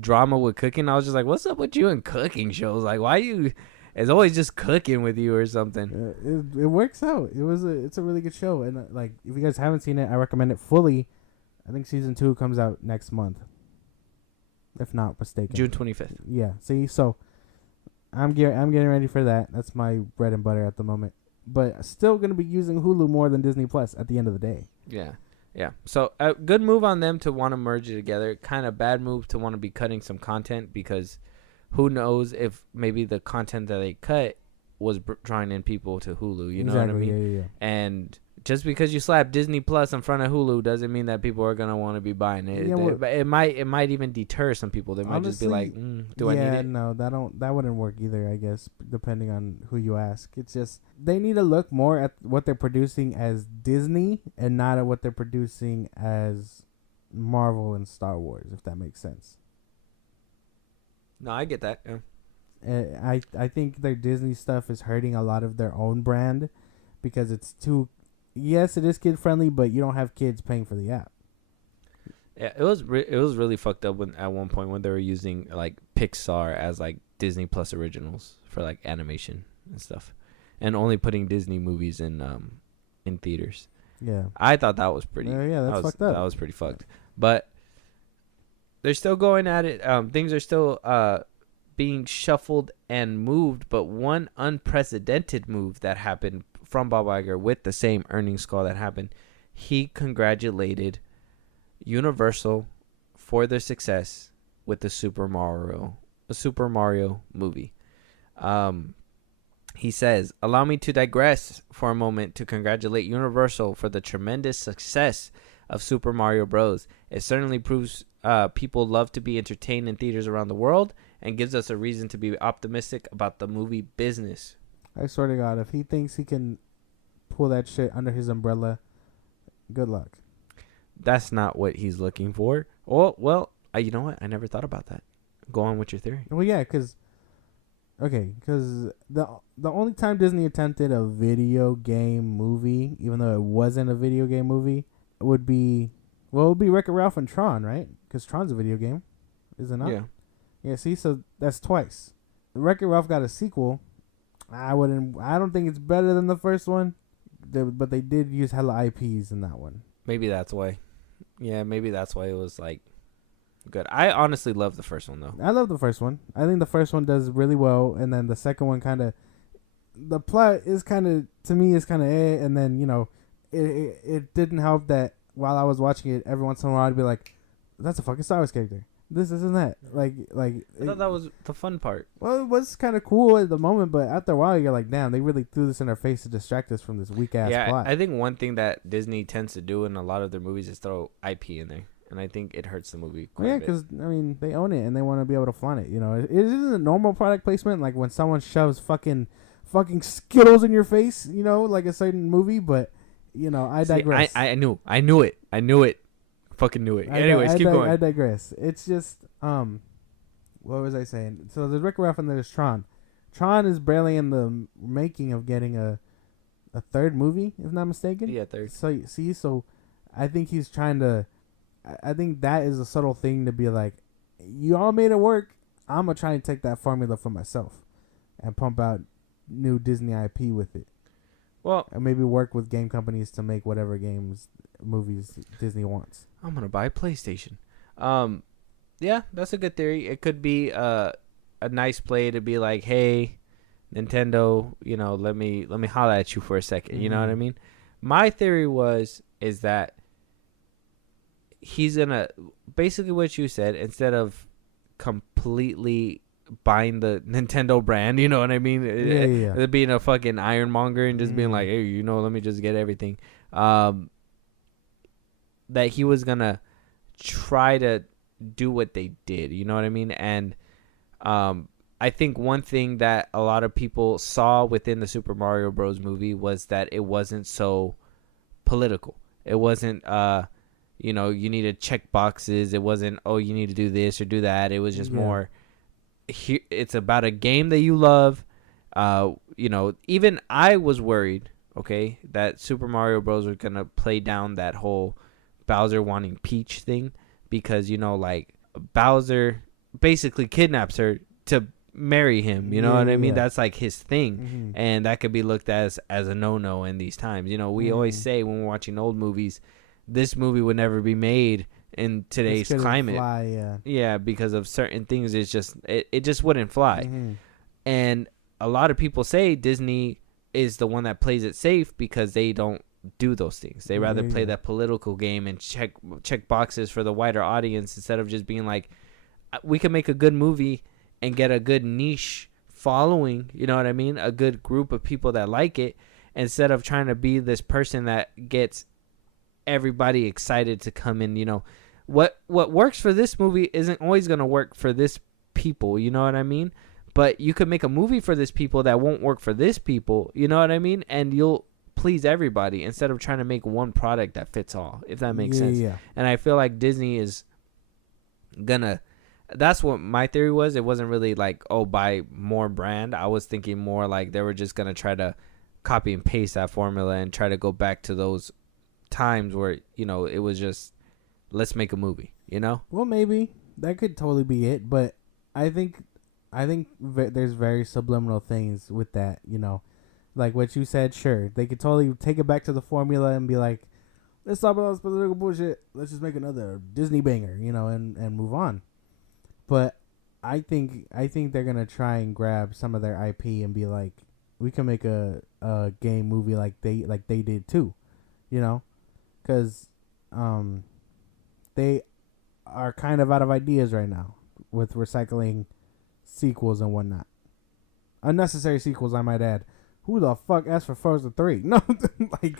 drama with cooking, I was just like, what's up with you and cooking shows? Like, why you... It's always just cooking with you or something. It works out. It's a really good show. And, like, if you guys haven't seen it, I recommend it fully. I think season 2 comes out next month. If not mistaken. June 25th. Yeah. See, so I'm getting ready for that. That's my bread and butter at the moment. But still going to be using Hulu more than Disney Plus at the end of the day. Yeah. Yeah, so a good move on them to want to merge it together. Kind of bad move to want to be cutting some content because who knows if maybe the content that they cut was drawing in people to Hulu. You know what I mean? Yeah. And just because you slap Disney Plus in front of Hulu doesn't mean that people are gonna want to be buying it. It might even deter some people. They might just be like, "Do I need it?" No, that wouldn't work either. I guess depending on who you ask, it's just they need to look more at what they're producing as Disney and not at what they're producing as Marvel and Star Wars. If that makes sense. No, I get that. Yeah. I think their Disney stuff is hurting a lot of their own brand because it's too. Yes, it is kid friendly, but you don't have kids paying for the app. Yeah, it was really fucked up when at one point when they were using like Pixar as like Disney Plus originals for like animation and stuff, and only putting Disney movies in theaters. Yeah, I thought that was pretty. That's fucked up. That was pretty fucked. But they're still going at it. Things are still being shuffled and moved, but one unprecedented move that happened from Bob Iger with the same earnings call that happened, he congratulated Universal for their success with the Super Mario movie. He says, "Allow me to digress for a moment to congratulate Universal for the tremendous success of Super Mario Bros. It certainly proves people love to be entertained in theaters around the world, and gives us a reason to be optimistic about the movie business. I swear to God, if he thinks he can pull that shit under his umbrella, good luck. That's not what he's looking for. Oh, well, you know what? I never thought about that. Go on with your theory. Well, yeah, because the only time Disney attempted a video game movie, even though it wasn't a video game movie, would be Wreck-It Ralph and Tron, right? Because Tron's a video game, is it not? Yeah. Yeah. See, so that's twice. Wreck-It Ralph got a sequel. I don't think it's better than the first one, but they did use hella IPs in that one. Maybe that's why. Yeah, maybe that's why it was like good. I honestly love the first one though. I love the first one. I think the first one does really well, and then the second one kind of, the plot is kind of, to me, is kind of and then it didn't help that while I was watching it, every once in a while I'd be like, that's a fucking Star Wars character. This isn't that like. I thought that was the fun part. Well, it was kind of cool at the moment, but after a while you're like, damn, they really threw this in our face to distract us from this weak ass plot. I think one thing that Disney tends to do in a lot of their movies is throw IP in there, and I think it hurts the movie quite a bit. Because I mean, they own it and they want to be able to flaunt it. It isn't a normal product placement like when someone shoves fucking Skittles in your face. Like a certain movie, but I digress. I knew it. Fucking knew it. Anyways, keep going. I digress. It's just what was I saying? So there's Wreck-It Ralph and there's Tron. Tron is barely in the making of getting a third movie, if not mistaken. Yeah, third. So I think he's trying to. I think that is a subtle thing to be like, you all made it work. I'm gonna try and take that formula for myself, and pump out new Disney IP with it. Well, and maybe work with game companies to make whatever movies Disney wants. I'm gonna buy a PlayStation. Yeah, that's a good theory. It could be a nice play to be like, hey, Nintendo, let me holler at you for a second. Mm-hmm. You know what I mean? My theory is that he's gonna basically what you said, instead of completely buying the Nintendo brand, you know what I mean? Yeah. Being a fucking ironmonger and just being like, hey, let me just get everything. That he was gonna try to do what they did, you know what I mean? And I think one thing that a lot of people saw within the Super Mario Bros. Movie was that it wasn't so political. It wasn't you need to check boxes. It wasn't, you need to do this or do that. It was just more, it's about a game that you love. Even I was worried, okay, that Super Mario Bros. Was going to play down that whole Bowser wanting Peach thing, because, Bowser basically kidnaps her to marry him. You know what I mean? That's like his thing. Mm-hmm. And that could be looked at as a no-no in these times. We always say when we're watching old movies, this movie would never be made in today's climate. Fly, yeah, because of certain things. It's just it just wouldn't fly. Mm-hmm. And a lot of people say Disney is the one that plays it safe because they don't do those things. They rather play that political game and check boxes for the wider audience, instead of just being like, we can make a good movie and get a good niche following, you know what I mean? A good group of people that like it, instead of trying to be this person that gets everybody excited to come in. What works for this movie isn't always going to work for this people, you know what I mean? But you could make a movie for this people that won't work for this people, you know what I mean? And you'll please everybody, instead of trying to make one product that fits all, if that makes sense. Yeah. And I feel like Disney is gonna, that's what my theory was. It wasn't really like, buy more brand. I was thinking more like they were just gonna try to copy and paste that formula and try to go back to those times where it was just, let's make a movie. Well, maybe that could totally be it, but I think there's very subliminal things with that. Like what you said. Sure, they could totally take it back to the formula and be like, let's stop all this political bullshit. Let's just make another Disney banger, and move on. But I think they're gonna try and grab some of their IP and be like, we can make a game movie like they did too, because they are kind of out of ideas right now with recycling sequels and whatnot. Unnecessary sequels, I might add. Who the fuck asked for Frozen 3? No, like.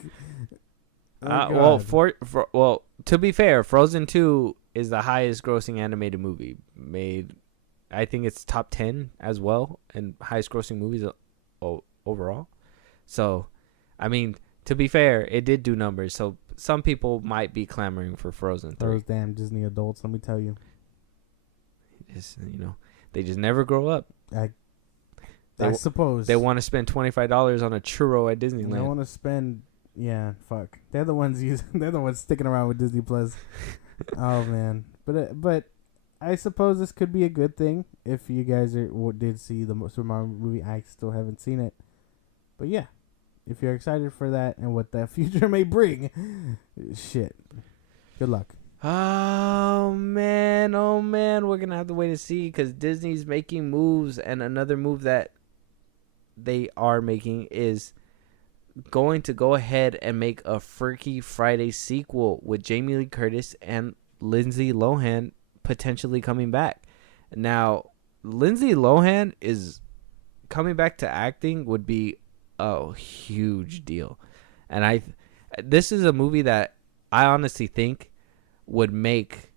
Well, to be fair, Frozen 2 is the highest grossing animated movie made I think it's top 10 as well in highest grossing movies overall. So, I mean, to be fair, it did do numbers. So some people might be clamoring for Frozen 3. Those damn Disney adults, let me tell you. Just, they just never grow up. I suppose they want to spend $25 on a churro at Disneyland. They want to spend, yeah, fuck. They're the ones they're the ones sticking around with Disney Plus. Oh man, but I suppose this could be a good thing if you guys did see the Super Mario movie. I still haven't seen it, but yeah, if you're excited for that and what the future may bring, shit, good luck. Oh man, we're gonna have to wait and see because Disney's making moves, and another move that they are making is going to go ahead and make a Freaky Friday sequel with Jamie Lee Curtis and Lindsay Lohan potentially coming back. Now, Lindsay Lohan is coming back to acting would be a huge deal. And this is a movie that I honestly think would make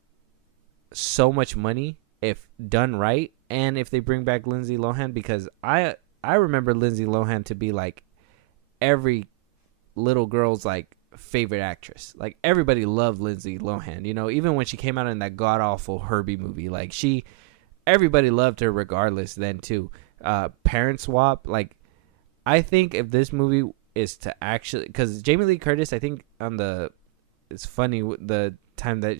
so much money if done right, and if they bring back Lindsay Lohan, because I remember Lindsay Lohan to be like every little girl's like favorite actress. Like everybody loved Lindsay Lohan, even when she came out in that god awful Herbie movie. Like everybody loved her regardless then too. Parent Swap, like I think if this movie is to actually, because Jamie Lee Curtis, I think it's funny the time that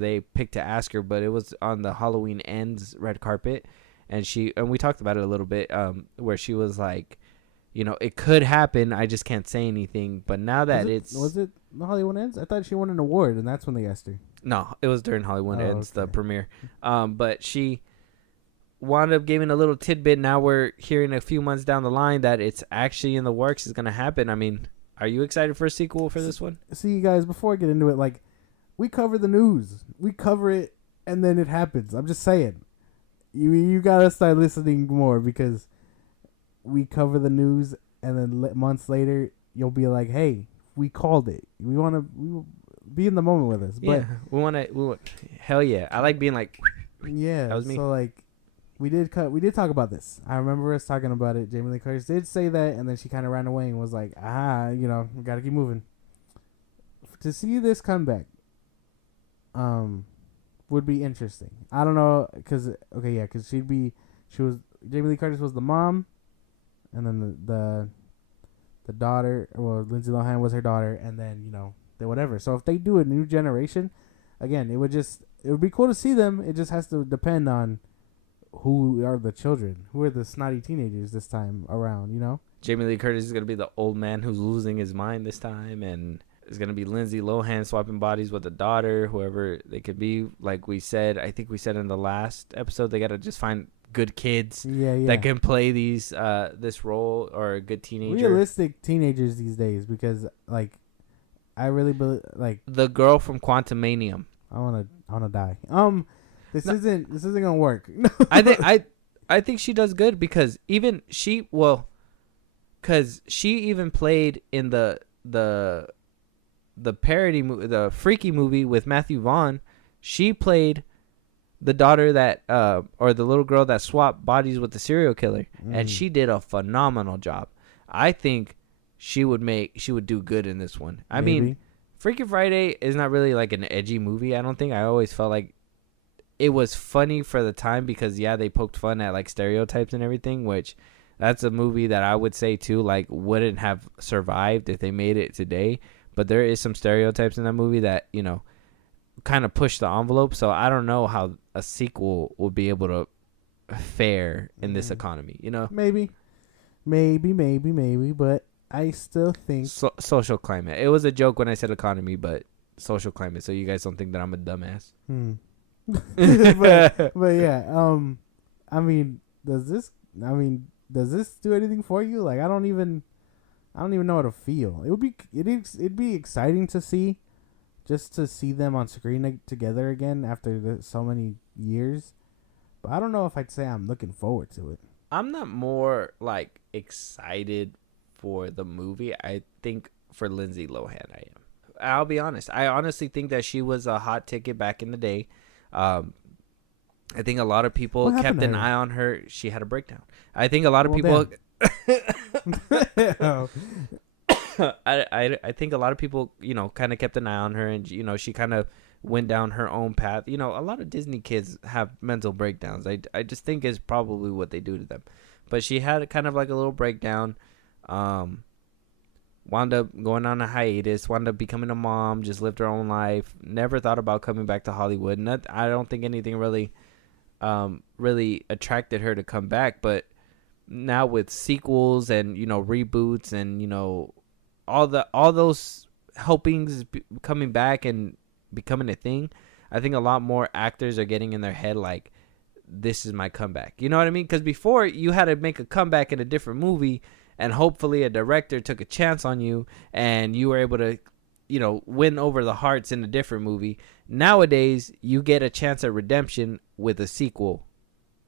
they picked to ask her, but it was on the Halloween Ends red carpet, and we talked about it a little bit, where she was like, it could happen, I just can't say anything. But now that was it the Hollywood Ends? I thought she won an award, and that's when they asked her. No, it was during Hollywood Ends, okay. the premiere. But she wound up giving a little tidbit. Now we're hearing a few months down the line that it's actually in the works, is going to happen. I mean, are you excited for a sequel for this one? See, you guys, before I get into it, like, we cover the news. We cover it, and then it happens. I'm just saying. You got to start listening more, because we cover the news, and then months later, you'll be like, hey, we called it. We want to be in the moment with us. Yeah, but hell yeah. I like being like, yeah, that was me. So, like, we did talk about this. I remember us talking about it. Jamie Lee Curtis did say that, and then she kind of ran away and was like, we got to keep moving. To see this comeback would be interesting. I don't know, because Jamie Lee Curtis was the mom, and then the daughter, well, Lindsay Lohan was her daughter, and then whatever. So if they do a new generation, again, it would be cool to see them. It just has to depend on who are the children, who are the snotty teenagers this time around. Jamie Lee Curtis is gonna be the old man who's losing his mind this time, and it's gonna be Lindsay Lohan swapping bodies with the daughter, whoever they could be. Like we said, I think we said in the last episode, they gotta just find good kids that can play this role, or a good teenager, realistic teenagers these days. Because like, I really believe, like, the girl from Quantumanium. I wanna die. This isn't gonna work. I think she does good, because she even played in the parody movie, the Freaky movie with Matthew Vaughn. She played the daughter that or the little girl that swapped bodies with the serial killer, and she did a phenomenal job. I think she would do good in this one. I mean, Freaky Friday is not really like an edgy movie, I don't think. I always felt like it was funny for the time, because they poked fun at like stereotypes and everything, which that's a movie that I would say too, like, wouldn't have survived if they made it today. But there is some stereotypes in that movie that, kind of push the envelope. So I don't know how a sequel will be able to fare in this economy, Maybe, but I still think social climate. It was a joke when I said economy, but social climate. So you guys don't think that I'm a dumbass. but yeah, I mean, does this do anything for you? Like, I don't even know how to feel. It'd be exciting to see, just to see them on screen together again after so many years. But I don't know if I'd say I'm looking forward to it. I'm not more like excited for the movie. I think for Lindsay Lohan, I am. I'll be honest. I honestly think that she was a hot ticket back in the day. I think a lot of people What kept happened to an her? eye on her. She had a breakdown. I think a lot of Well, people. Oh. I think a lot of people, kind of kept an eye on her, and she kind of went down her own path. A lot of Disney kids have mental breakdowns. I just think is probably what they do to them. But she had kind of like a little breakdown. Wound up going on a hiatus. Wound up becoming a mom. Just lived her own life. Never thought about coming back to Hollywood. I don't think anything really attracted her to come back. But now with sequels and reboots and all those helpings coming back and becoming a thing, I think a lot more actors are getting in their head like, this is my comeback. You know what I mean? Because before, you had to make a comeback in a different movie, and hopefully a director took a chance on you and you were able to win over the hearts in a different movie. Nowadays, you get a chance at redemption with a sequel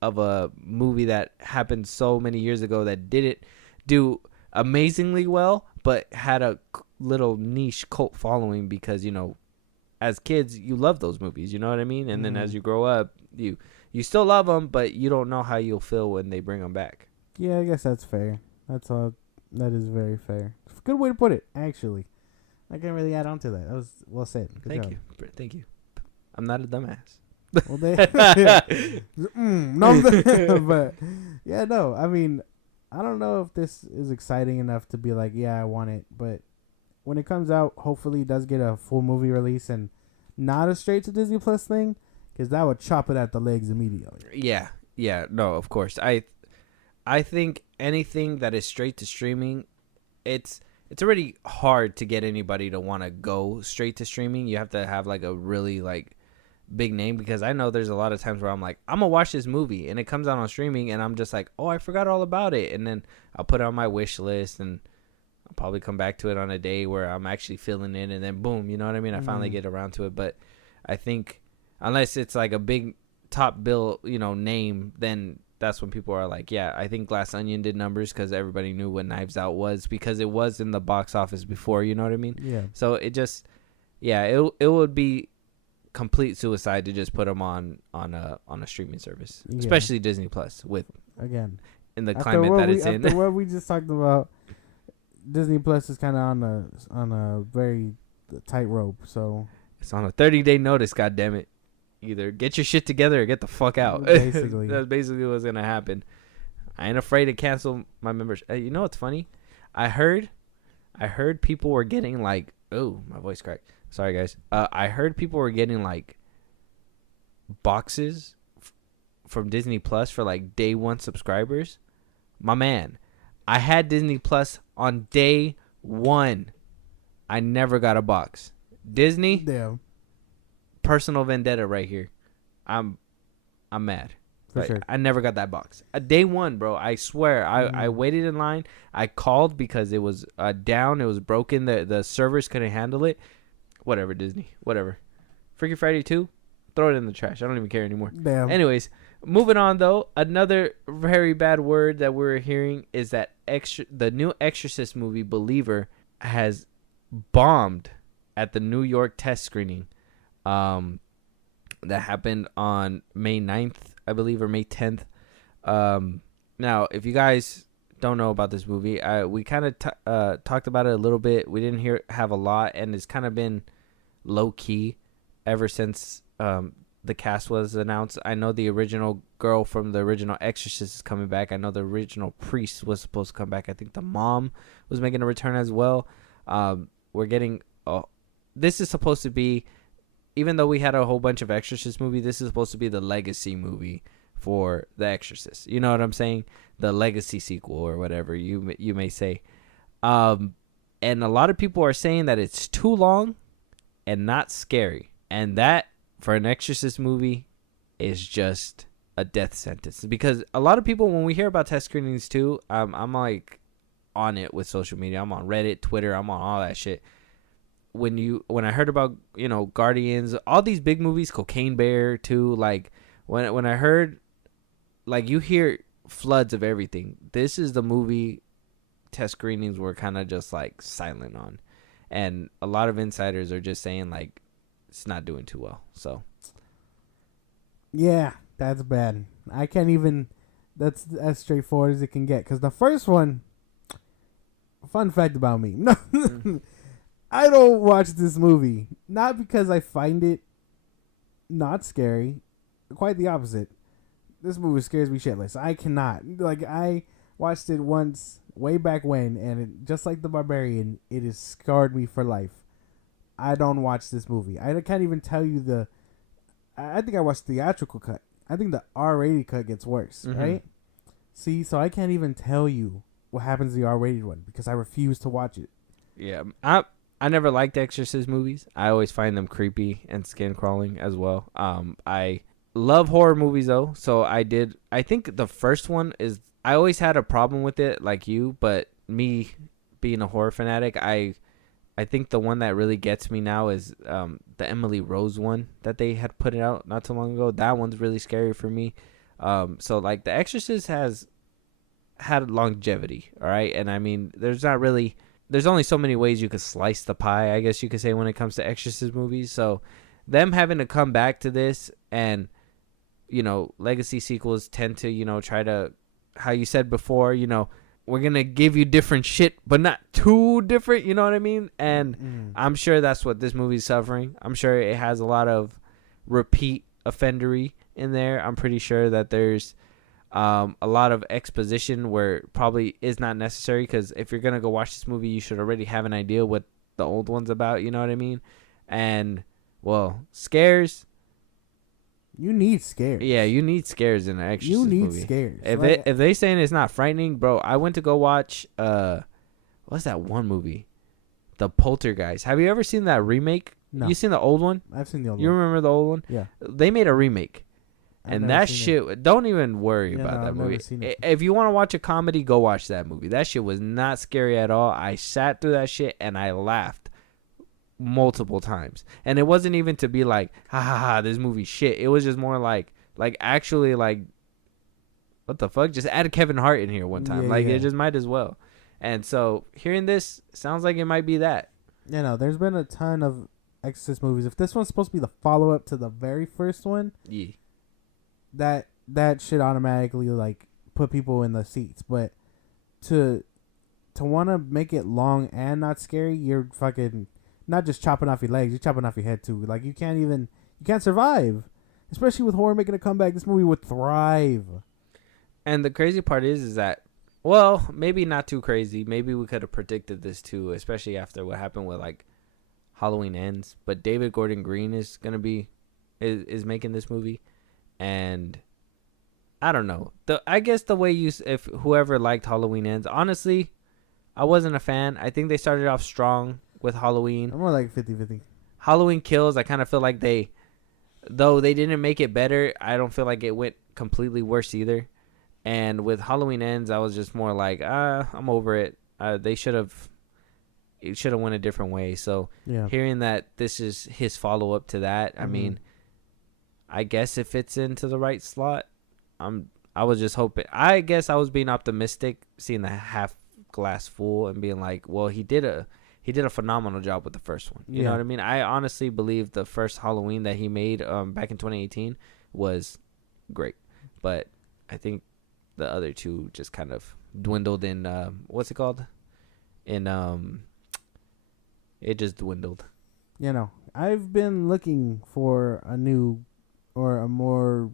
of a movie that happened so many years ago that didn't do amazingly well, but had a little niche cult following because, as kids, you love those movies, you know what I mean? And then as you grow up, you still love them, but you don't know how you'll feel when they bring them back. Yeah, I guess that's fair. That's all. That is very fair. Good way to put it, actually. I can't really add on to that. That was well said. Good job. Thank you. I'm not a dumbass. Well, no, but yeah, no. I mean, I don't know if this is exciting enough to be like, yeah, I want it. But when it comes out, hopefully it does get a full movie release and not a straight to Disney Plus thing, because that would chop it at the legs immediately. Yeah, no, of course. I think anything that is straight to streaming, it's already hard to get anybody to want to go straight to streaming. You have to have like a really like big name, because I know there's a lot of times where I'm like, I'm gonna watch this movie and it comes out on streaming and I'm just like, oh, I forgot all about it, and then I'll put it on my wish list and I'll probably come back to it on a day where I'm actually feeling it, and then boom, you know what I mean? I finally get around to it. But I think unless it's like a big top bill, name, then that's when people are like, yeah, I think Glass Onion did numbers because everybody knew what Knives Out was because it was in the box office before, you know what I mean? Yeah. So it just, it would be complete suicide to just put them on a streaming service, especially Disney Plus with, again, in the climate that it's in. After what we just talked about, Disney Plus is kind of on a very tightrope. So it's on a 30-day notice. God damn it! Either get your shit together or get the fuck out. Basically, that's basically what's gonna happen. I ain't afraid to cancel my membership. You know what's funny? I heard people were getting like, oh, my voice cracked. Sorry guys. I heard people were getting like boxes from Disney Plus for like day one subscribers. My man, I had Disney Plus on day one. I never got a box. Disney, damn, personal vendetta right here. I'm mad. for sure. I never got that box. Day one, bro. I swear. I waited in line. I called because it was down. It was broken. The servers couldn't handle it. Whatever, Disney. Whatever. Freaky Friday 2? Throw it in the trash. I don't even care anymore. Damn. Anyways, moving on, though. Another very bad word that we're hearing is that the new Exorcist movie, Believer, has bombed at the New York test screening. That happened on May 9th, I believe, or May 10th. Now, if you guys don't know about this movie, we kind of talked about it a little bit. We didn't have a lot, and it's kind of been low-key ever since the cast was announced. I know the original girl from the original Exorcist is coming back. I know the original priest was supposed to come back. I think the mom was making a return as well. We're getting... this is supposed to be... Even though we had a whole bunch of Exorcist movies, this is supposed to be the legacy movie for The Exorcist. You know what I'm saying? The legacy sequel or whatever you may say. And a lot of people are saying that it's too long and not scary. And that, for an Exorcist movie, is just a death sentence. Because a lot of people, when we hear about test screenings too, I'm like on it with social media. I'm on Reddit, Twitter. I'm on all that shit. When I heard about, Guardians, all these big movies, Cocaine Bear too, like when I heard, like, you hear floods of everything. This is the movie test screenings were kind of just like silent on, and a lot of insiders are just saying like it's not doing too well. So yeah, That's bad. I can't even. That's as straightforward as it can get. Because the first one, fun fact about me, no, I don't watch this movie not because I find it not scary. Quite the opposite. This movie scares me shitless. I cannot. Like, I watched it once way back when, and just like The Barbarian, it has scarred me for life. I don't watch this movie. I can't even tell you the. I think I watched the theatrical cut. I think the R-rated cut gets worse, right? See, so I can't even tell you what happens in the R-rated one because I refuse to watch it. Yeah, I never liked Exorcist movies. I always find them creepy and skin crawling as well. I love horror movies though, so I think the first one is. I always had a problem with it, like you, but me being a horror fanatic, I think the one that really gets me now is the Emily Rose one that they had put it out not too long ago. That one's really scary for me. So like The Exorcist has had longevity, all right? And I mean, there's only so many ways you could slice the pie, I guess you could say, when it comes to Exorcist movies. So them having to come back to this and, legacy sequels tend to, try to, how you said before, we're going to give you different shit, but not too different, you know what I mean? And I'm sure that's what this movie's suffering. I'm sure it has a lot of repeat offendery in there. I'm pretty sure that there's a lot of exposition where it probably is not necessary, because if you're going to go watch this movie, you should already have an idea what the old one's about, you know what I mean? And, well, scares... You need scares. Yeah, you need scares in an Exorcist movie. You need scares. If they saying it's not frightening, bro, I went to go watch what's that one movie? The Poltergeist. Have you ever seen that remake? No. You seen the old one? I've seen the old one. You remember the old one? Yeah. They made a remake. And that shit, it. don't even worry about that I've movie. never seen it. If you want to watch a comedy, go watch that movie. That shit was not scary at all. I sat through that shit and I laughed multiple times. And it wasn't even to be like, ha ha ha, this movie shit. It was just more like actually like, what the fuck? Just add Kevin Hart in here one time. It just might as well. And so hearing this sounds like it might be that. There's been a ton of Exorcist movies. If this one's supposed to be the follow-up to the very first one, yeah, that should automatically like put people in the seats. But to want to make it long and not scary, you're fucking not just chopping off your legs, you're chopping off your head too. Like, you can't survive. Especially with horror making a comeback, this movie would thrive. And the crazy part is that, well, maybe not too crazy. Maybe we could have predicted this too, especially after what happened with like Halloween Ends. But David Gordon Green is gonna be is making this movie, and I don't know. I guess the way if whoever liked Halloween Ends, honestly, I wasn't a fan. I think they started off strong with Halloween. I'm more like 50-50. Halloween Kills, I kind of feel like though they didn't make it better, I don't feel like it went completely worse either. And with Halloween Ends, I was just more like, I'm over it. It should have went a different way. So hearing that this is his follow-up to that, I mean, I guess it fits into the right slot. I was just hoping. I guess I was being optimistic, seeing the half glass full and being like, well, he did a phenomenal job with the first one. You know what I mean? I honestly believe the first Halloween that he made back in 2018 was great. But I think the other two just kind of dwindled in, what's it called? It just dwindled. I've been looking for a new or a more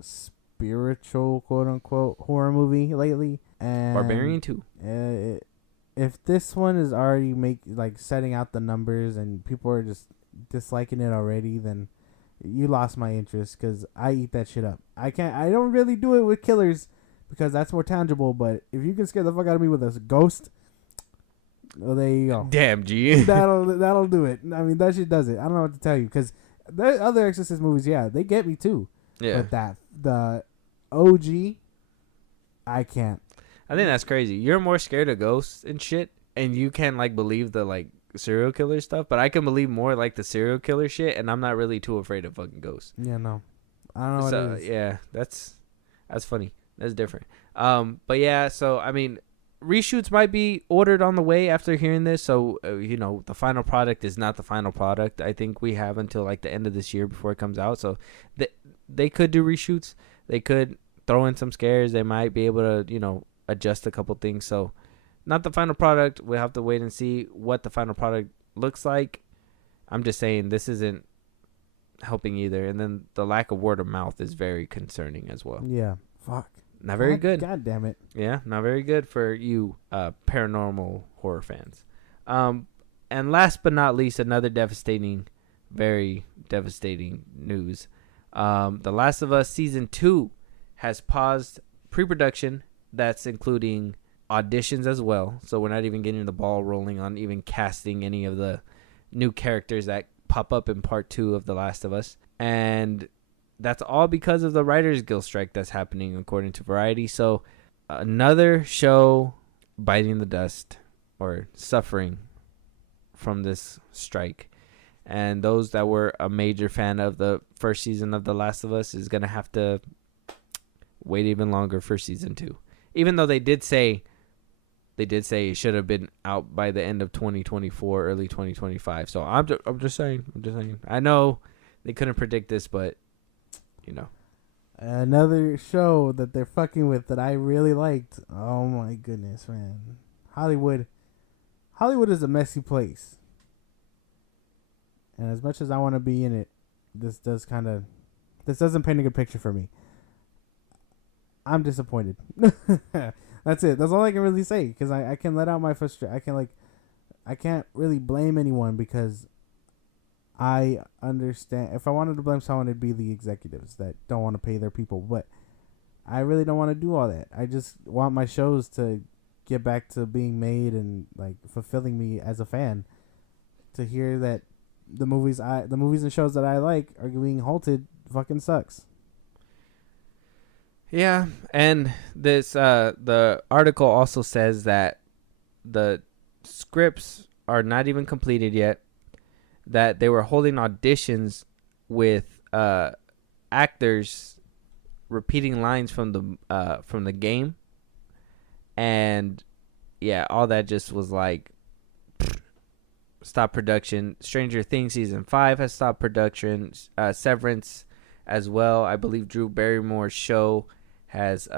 spiritual, quote-unquote, horror movie lately. And Barbarian 2. If this one is already setting out the numbers and people are just disliking it already, then you lost my interest, because I eat that shit up. I don't really do it with killers because that's more tangible, but if you can scare the fuck out of me with a ghost, well, there you go. Damn, G. That'll do it. I mean, that shit does it. I don't know what to tell you, because the other Exorcist movies, they get me too. Yeah. But the OG, I can't. I think that's crazy. You're more scared of ghosts and shit, and you can believe the serial killer stuff, but I can believe more the serial killer shit, and I'm not really too afraid of fucking ghosts. Yeah, no. I don't know what it is. Yeah, that's funny. That's different. But yeah, so I mean, reshoots might be ordered on the way after hearing this. So, the final product is not the final product. I think we have until like the end of this year before it comes out. So they could do reshoots. They could throw in some scares. They might be able to, adjust a couple things. So not the final product. We'll have to wait and see what the final product looks like. I'm just saying this isn't helping either. And then the lack of word of mouth is very concerning as well. Yeah. Fuck. Not very good. God damn it. Yeah, not very good for you paranormal horror fans. And last but not least, another very devastating news. The Last of Us Season 2 has paused pre-production. That's including auditions as well. So we're not even getting the ball rolling on even casting any of the new characters that pop up in Part 2 of The Last of Us. And that's all because of the Writers Guild strike that's happening, according to Variety. So another show biting the dust or suffering from this strike. And those that were a major fan of the first season of The Last of Us is going to have to wait even longer for Season 2. Even though they did say it should have been out by the end of 2024, early 2025. So I'm just saying. I know they couldn't predict this, but Another show that they're fucking with that I really liked. Oh my goodness, man. Hollywood is a messy place. And as much as I want to be in it, this doesn't paint a good picture for me. I'm disappointed. That's it. That's all I can really say, because I can let out my frustration. I can't really blame anyone, because I understand. If I wanted to blame someone, it'd be the executives that don't want to pay their people. But I really don't want to do all that. I just want my shows to get back to being made and like fulfilling me as a fan. To hear that the movies and shows that I like are being halted fucking sucks. Yeah, and this the article also says that the scripts are not even completed yet. That they were holding auditions with actors repeating lines from the game, and yeah, all that just was like stop production. Stranger Things season 5 has stopped production. Severance as well. I believe Drew Barrymore's show has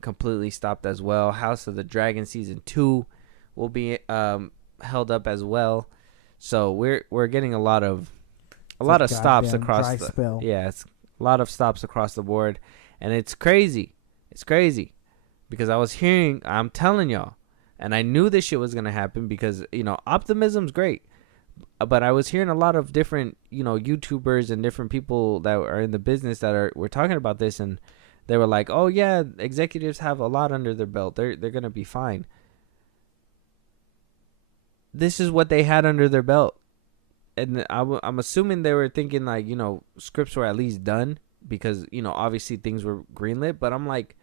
completely stopped as well. House of the Dragon season 2 will be held up as well. So we're getting a lot of stops across it's a lot of stops across the board, and it's crazy. It's crazy because I'm telling y'all, and I knew this shit was gonna happen because optimism's great, but I was hearing a lot of different YouTubers and different people that are in the business that were talking about this, and they were like, oh yeah, executives have a lot under their belt. They're gonna be fine. This is what they had under their belt. And I'm assuming they were thinking like, scripts were at least done because, obviously things were greenlit. But I'm like,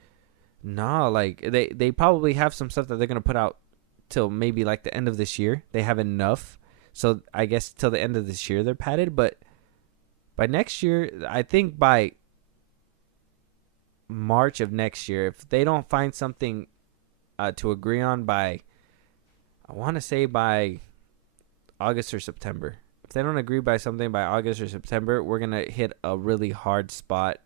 nah, like they probably have some stuff that they're going to put out till maybe like the end of this year. They have enough. So I guess till the end of this year they're padded. But by next year, I think by March of next year, if they don't find something to agree on by, I want to say by August or September. If they don't agree by something by August or September, we're going to hit a really hard spot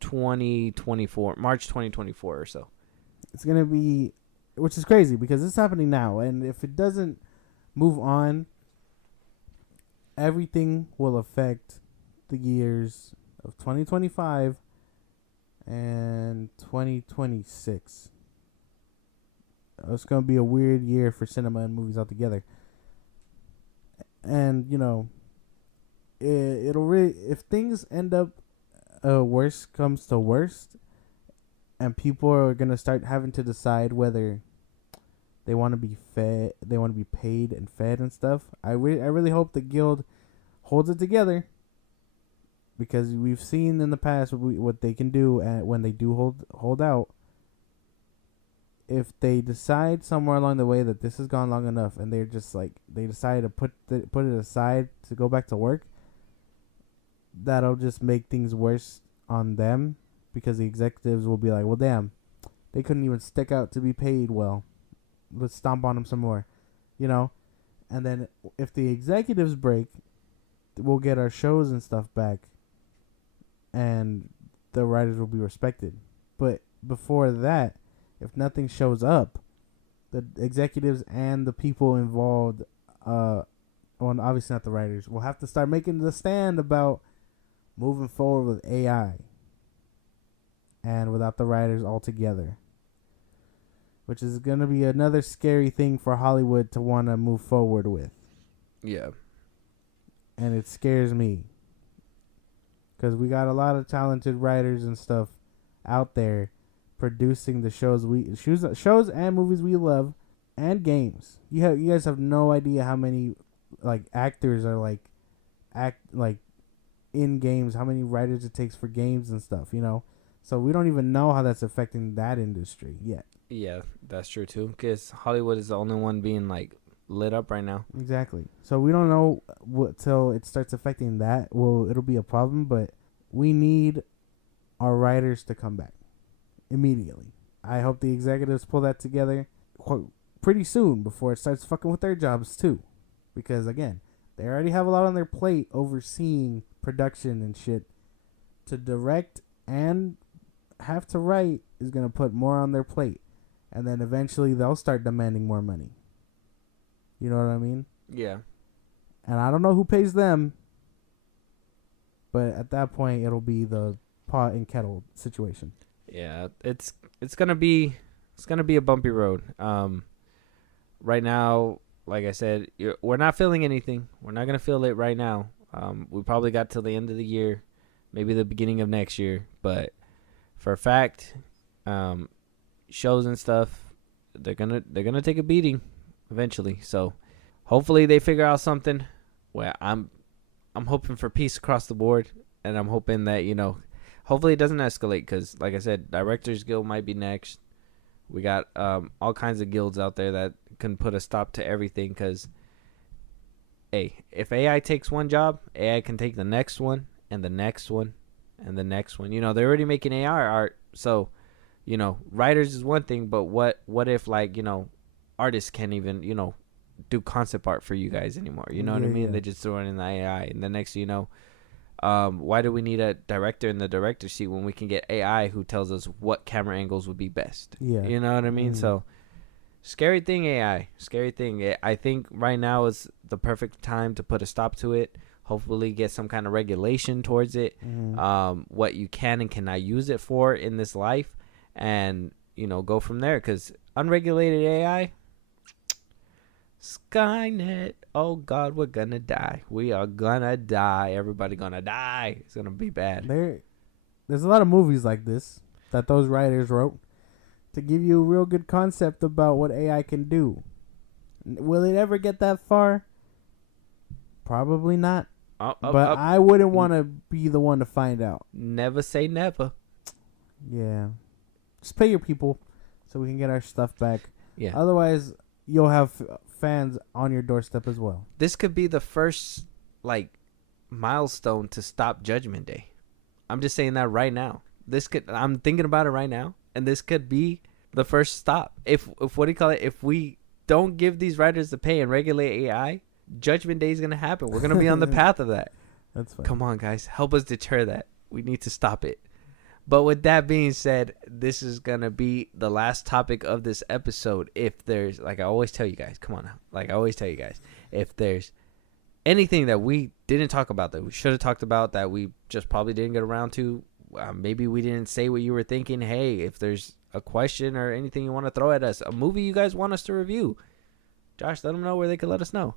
2024, March 2024 or so. It's going to be, which is crazy because it's happening now. And if it doesn't move on, everything will affect the years of 2025 and 2026. It's going to be a weird year for cinema and movies altogether. And, it'll really, if things end up worse comes to worst, and people are going to start having to decide whether they want to be fed, they want to be paid and fed and stuff, I really hope the guild holds it together, because we've seen in the past what they can do when they do hold out. If they decide somewhere along the way that this has gone long enough, and they're just like they decide to put it aside to go back to work, that'll just make things worse on them, because the executives will be like, well, damn, They couldn't even stick out to be paid well. Let's stomp on them some more, you know. And then if the executives break, we'll get our shows and stuff back, and the writers will be respected. But before that, if nothing shows up, the executives and the people involved, well, obviously not the writers, will have to start making the stand about moving forward with AI and without the writers altogether, which is going to be another scary thing for Hollywood to want to move forward with. Yeah. And it scares me because we got a lot of talented writers and stuff out there producing the shows and movies we love, and games. You guys have no idea how many like actors are like in games, how many writers it takes for games and stuff, you know. So we don't even know how that's affecting that industry yet. Yeah, that's true too. Because Hollywood is the only one being like lit up right now. Exactly. So we don't know what till it starts affecting that. Well, it'll be a problem, but we need our writers to come back immediately. I hope the executives pull that together pretty soon before it starts fucking with their jobs too, because again, they already have a lot on their plate overseeing production and shit. To direct and have to write is gonna put more on their plate, and then eventually they'll start demanding more money. You know what I mean? Yeah. And I don't know who pays them, but at that point it'll be the pot and kettle situation. Yeah, it's gonna be a bumpy road. Right now, like I said, we're not feeling anything. We're not gonna feel it right now. We probably got till the end of the year, maybe the beginning of next year. But for a fact, shows and stuff, they're gonna take a beating eventually. So hopefully they figure out something. Well, I'm hoping for peace across the board, and I'm hoping that, you know, hopefully it doesn't escalate, because like I said, Directors Guild might be next. We got all kinds of guilds out there that can put a stop to everything, because hey, if AI takes one job, AI can take the next one and the next one and the next one. You know, they're already making AI art, so, you know, writers is one thing, but what if, like, you know, artists can't even, you know, do concept art for you guys anymore? You know what I mean? They just throw it in the AI, and the next you know, why do we need a director in the director's seat when we can get AI who tells us what camera angles would be best? Yeah. You know what I mean? So, scary thing, AI. Scary thing. I think right now is the perfect time to put a stop to it. Hopefully get some kind of regulation towards it. What you can and cannot use it for in this life. And, you know, go from there. Because unregulated AI, Skynet. Oh, God, we're going to die. We are going to die. Everybody going to die. It's going to be bad. There's a lot of movies like this that those writers wrote to give you a real good concept about what AI can do. Will it ever get that far? Probably not. But I wouldn't want to be the one to find out. Never say never. Yeah. Just pay your people so we can get our stuff back. Yeah. Otherwise, you'll have fans on your doorstep as well. This could be the first, like, milestone to stop Judgment Day. I'm just saying that right now. I'm thinking about it right now, and this could be the first stop. If what do you call it? If we don't give these writers the pay and regulate AI, Judgment Day is gonna happen. We're gonna be on the path of that. That's fine. Come on, guys, help us deter that. We need to stop it. But with that being said, this is gonna be the last topic of this episode. If there's, like I always tell you guys, come on now, like I always tell you guys, if there's anything that we didn't talk about that we should have talked about that we just probably didn't get around to, maybe we didn't say what you were thinking. Hey, if there's a question or anything you want to throw at us, a movie you guys want us to review, Josh, let them know where they can let us know.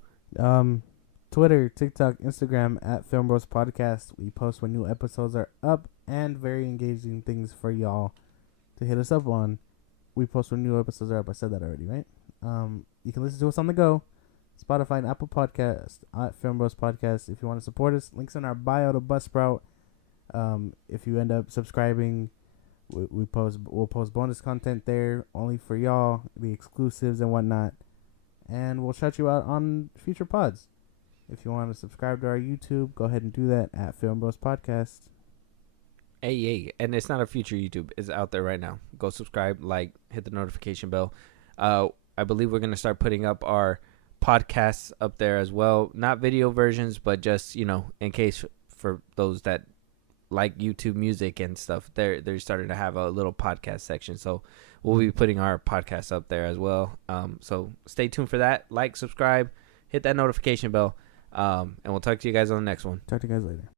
Twitter, TikTok, Instagram at FilmBros Podcast. We post when new episodes are up, and very engaging things for y'all to hit us up on. We post when new episodes are up. I said that already, right? You can listen to us on the go. Spotify and Apple Podcast at FilmBros Podcast. If you want to support us, links in our bio to Buzzsprout. If you end up subscribing, we'll post bonus content there only for y'all, the exclusives and whatnot, and we'll shout you out on future pods. If you want to subscribe to our YouTube, go ahead and do that at FilmBros Podcast. Hey, and it's not a future YouTube. It's out there right now. Go subscribe, like, hit the notification bell. I believe we're gonna start putting up our podcasts up there as well. Not video versions, but just in case for those that like YouTube music and stuff. They're starting to have a little podcast section, so we'll be putting our podcast up there as well. So stay tuned for that. Like, subscribe, hit that notification bell, and we'll talk to you guys on the next one. Talk to you guys later.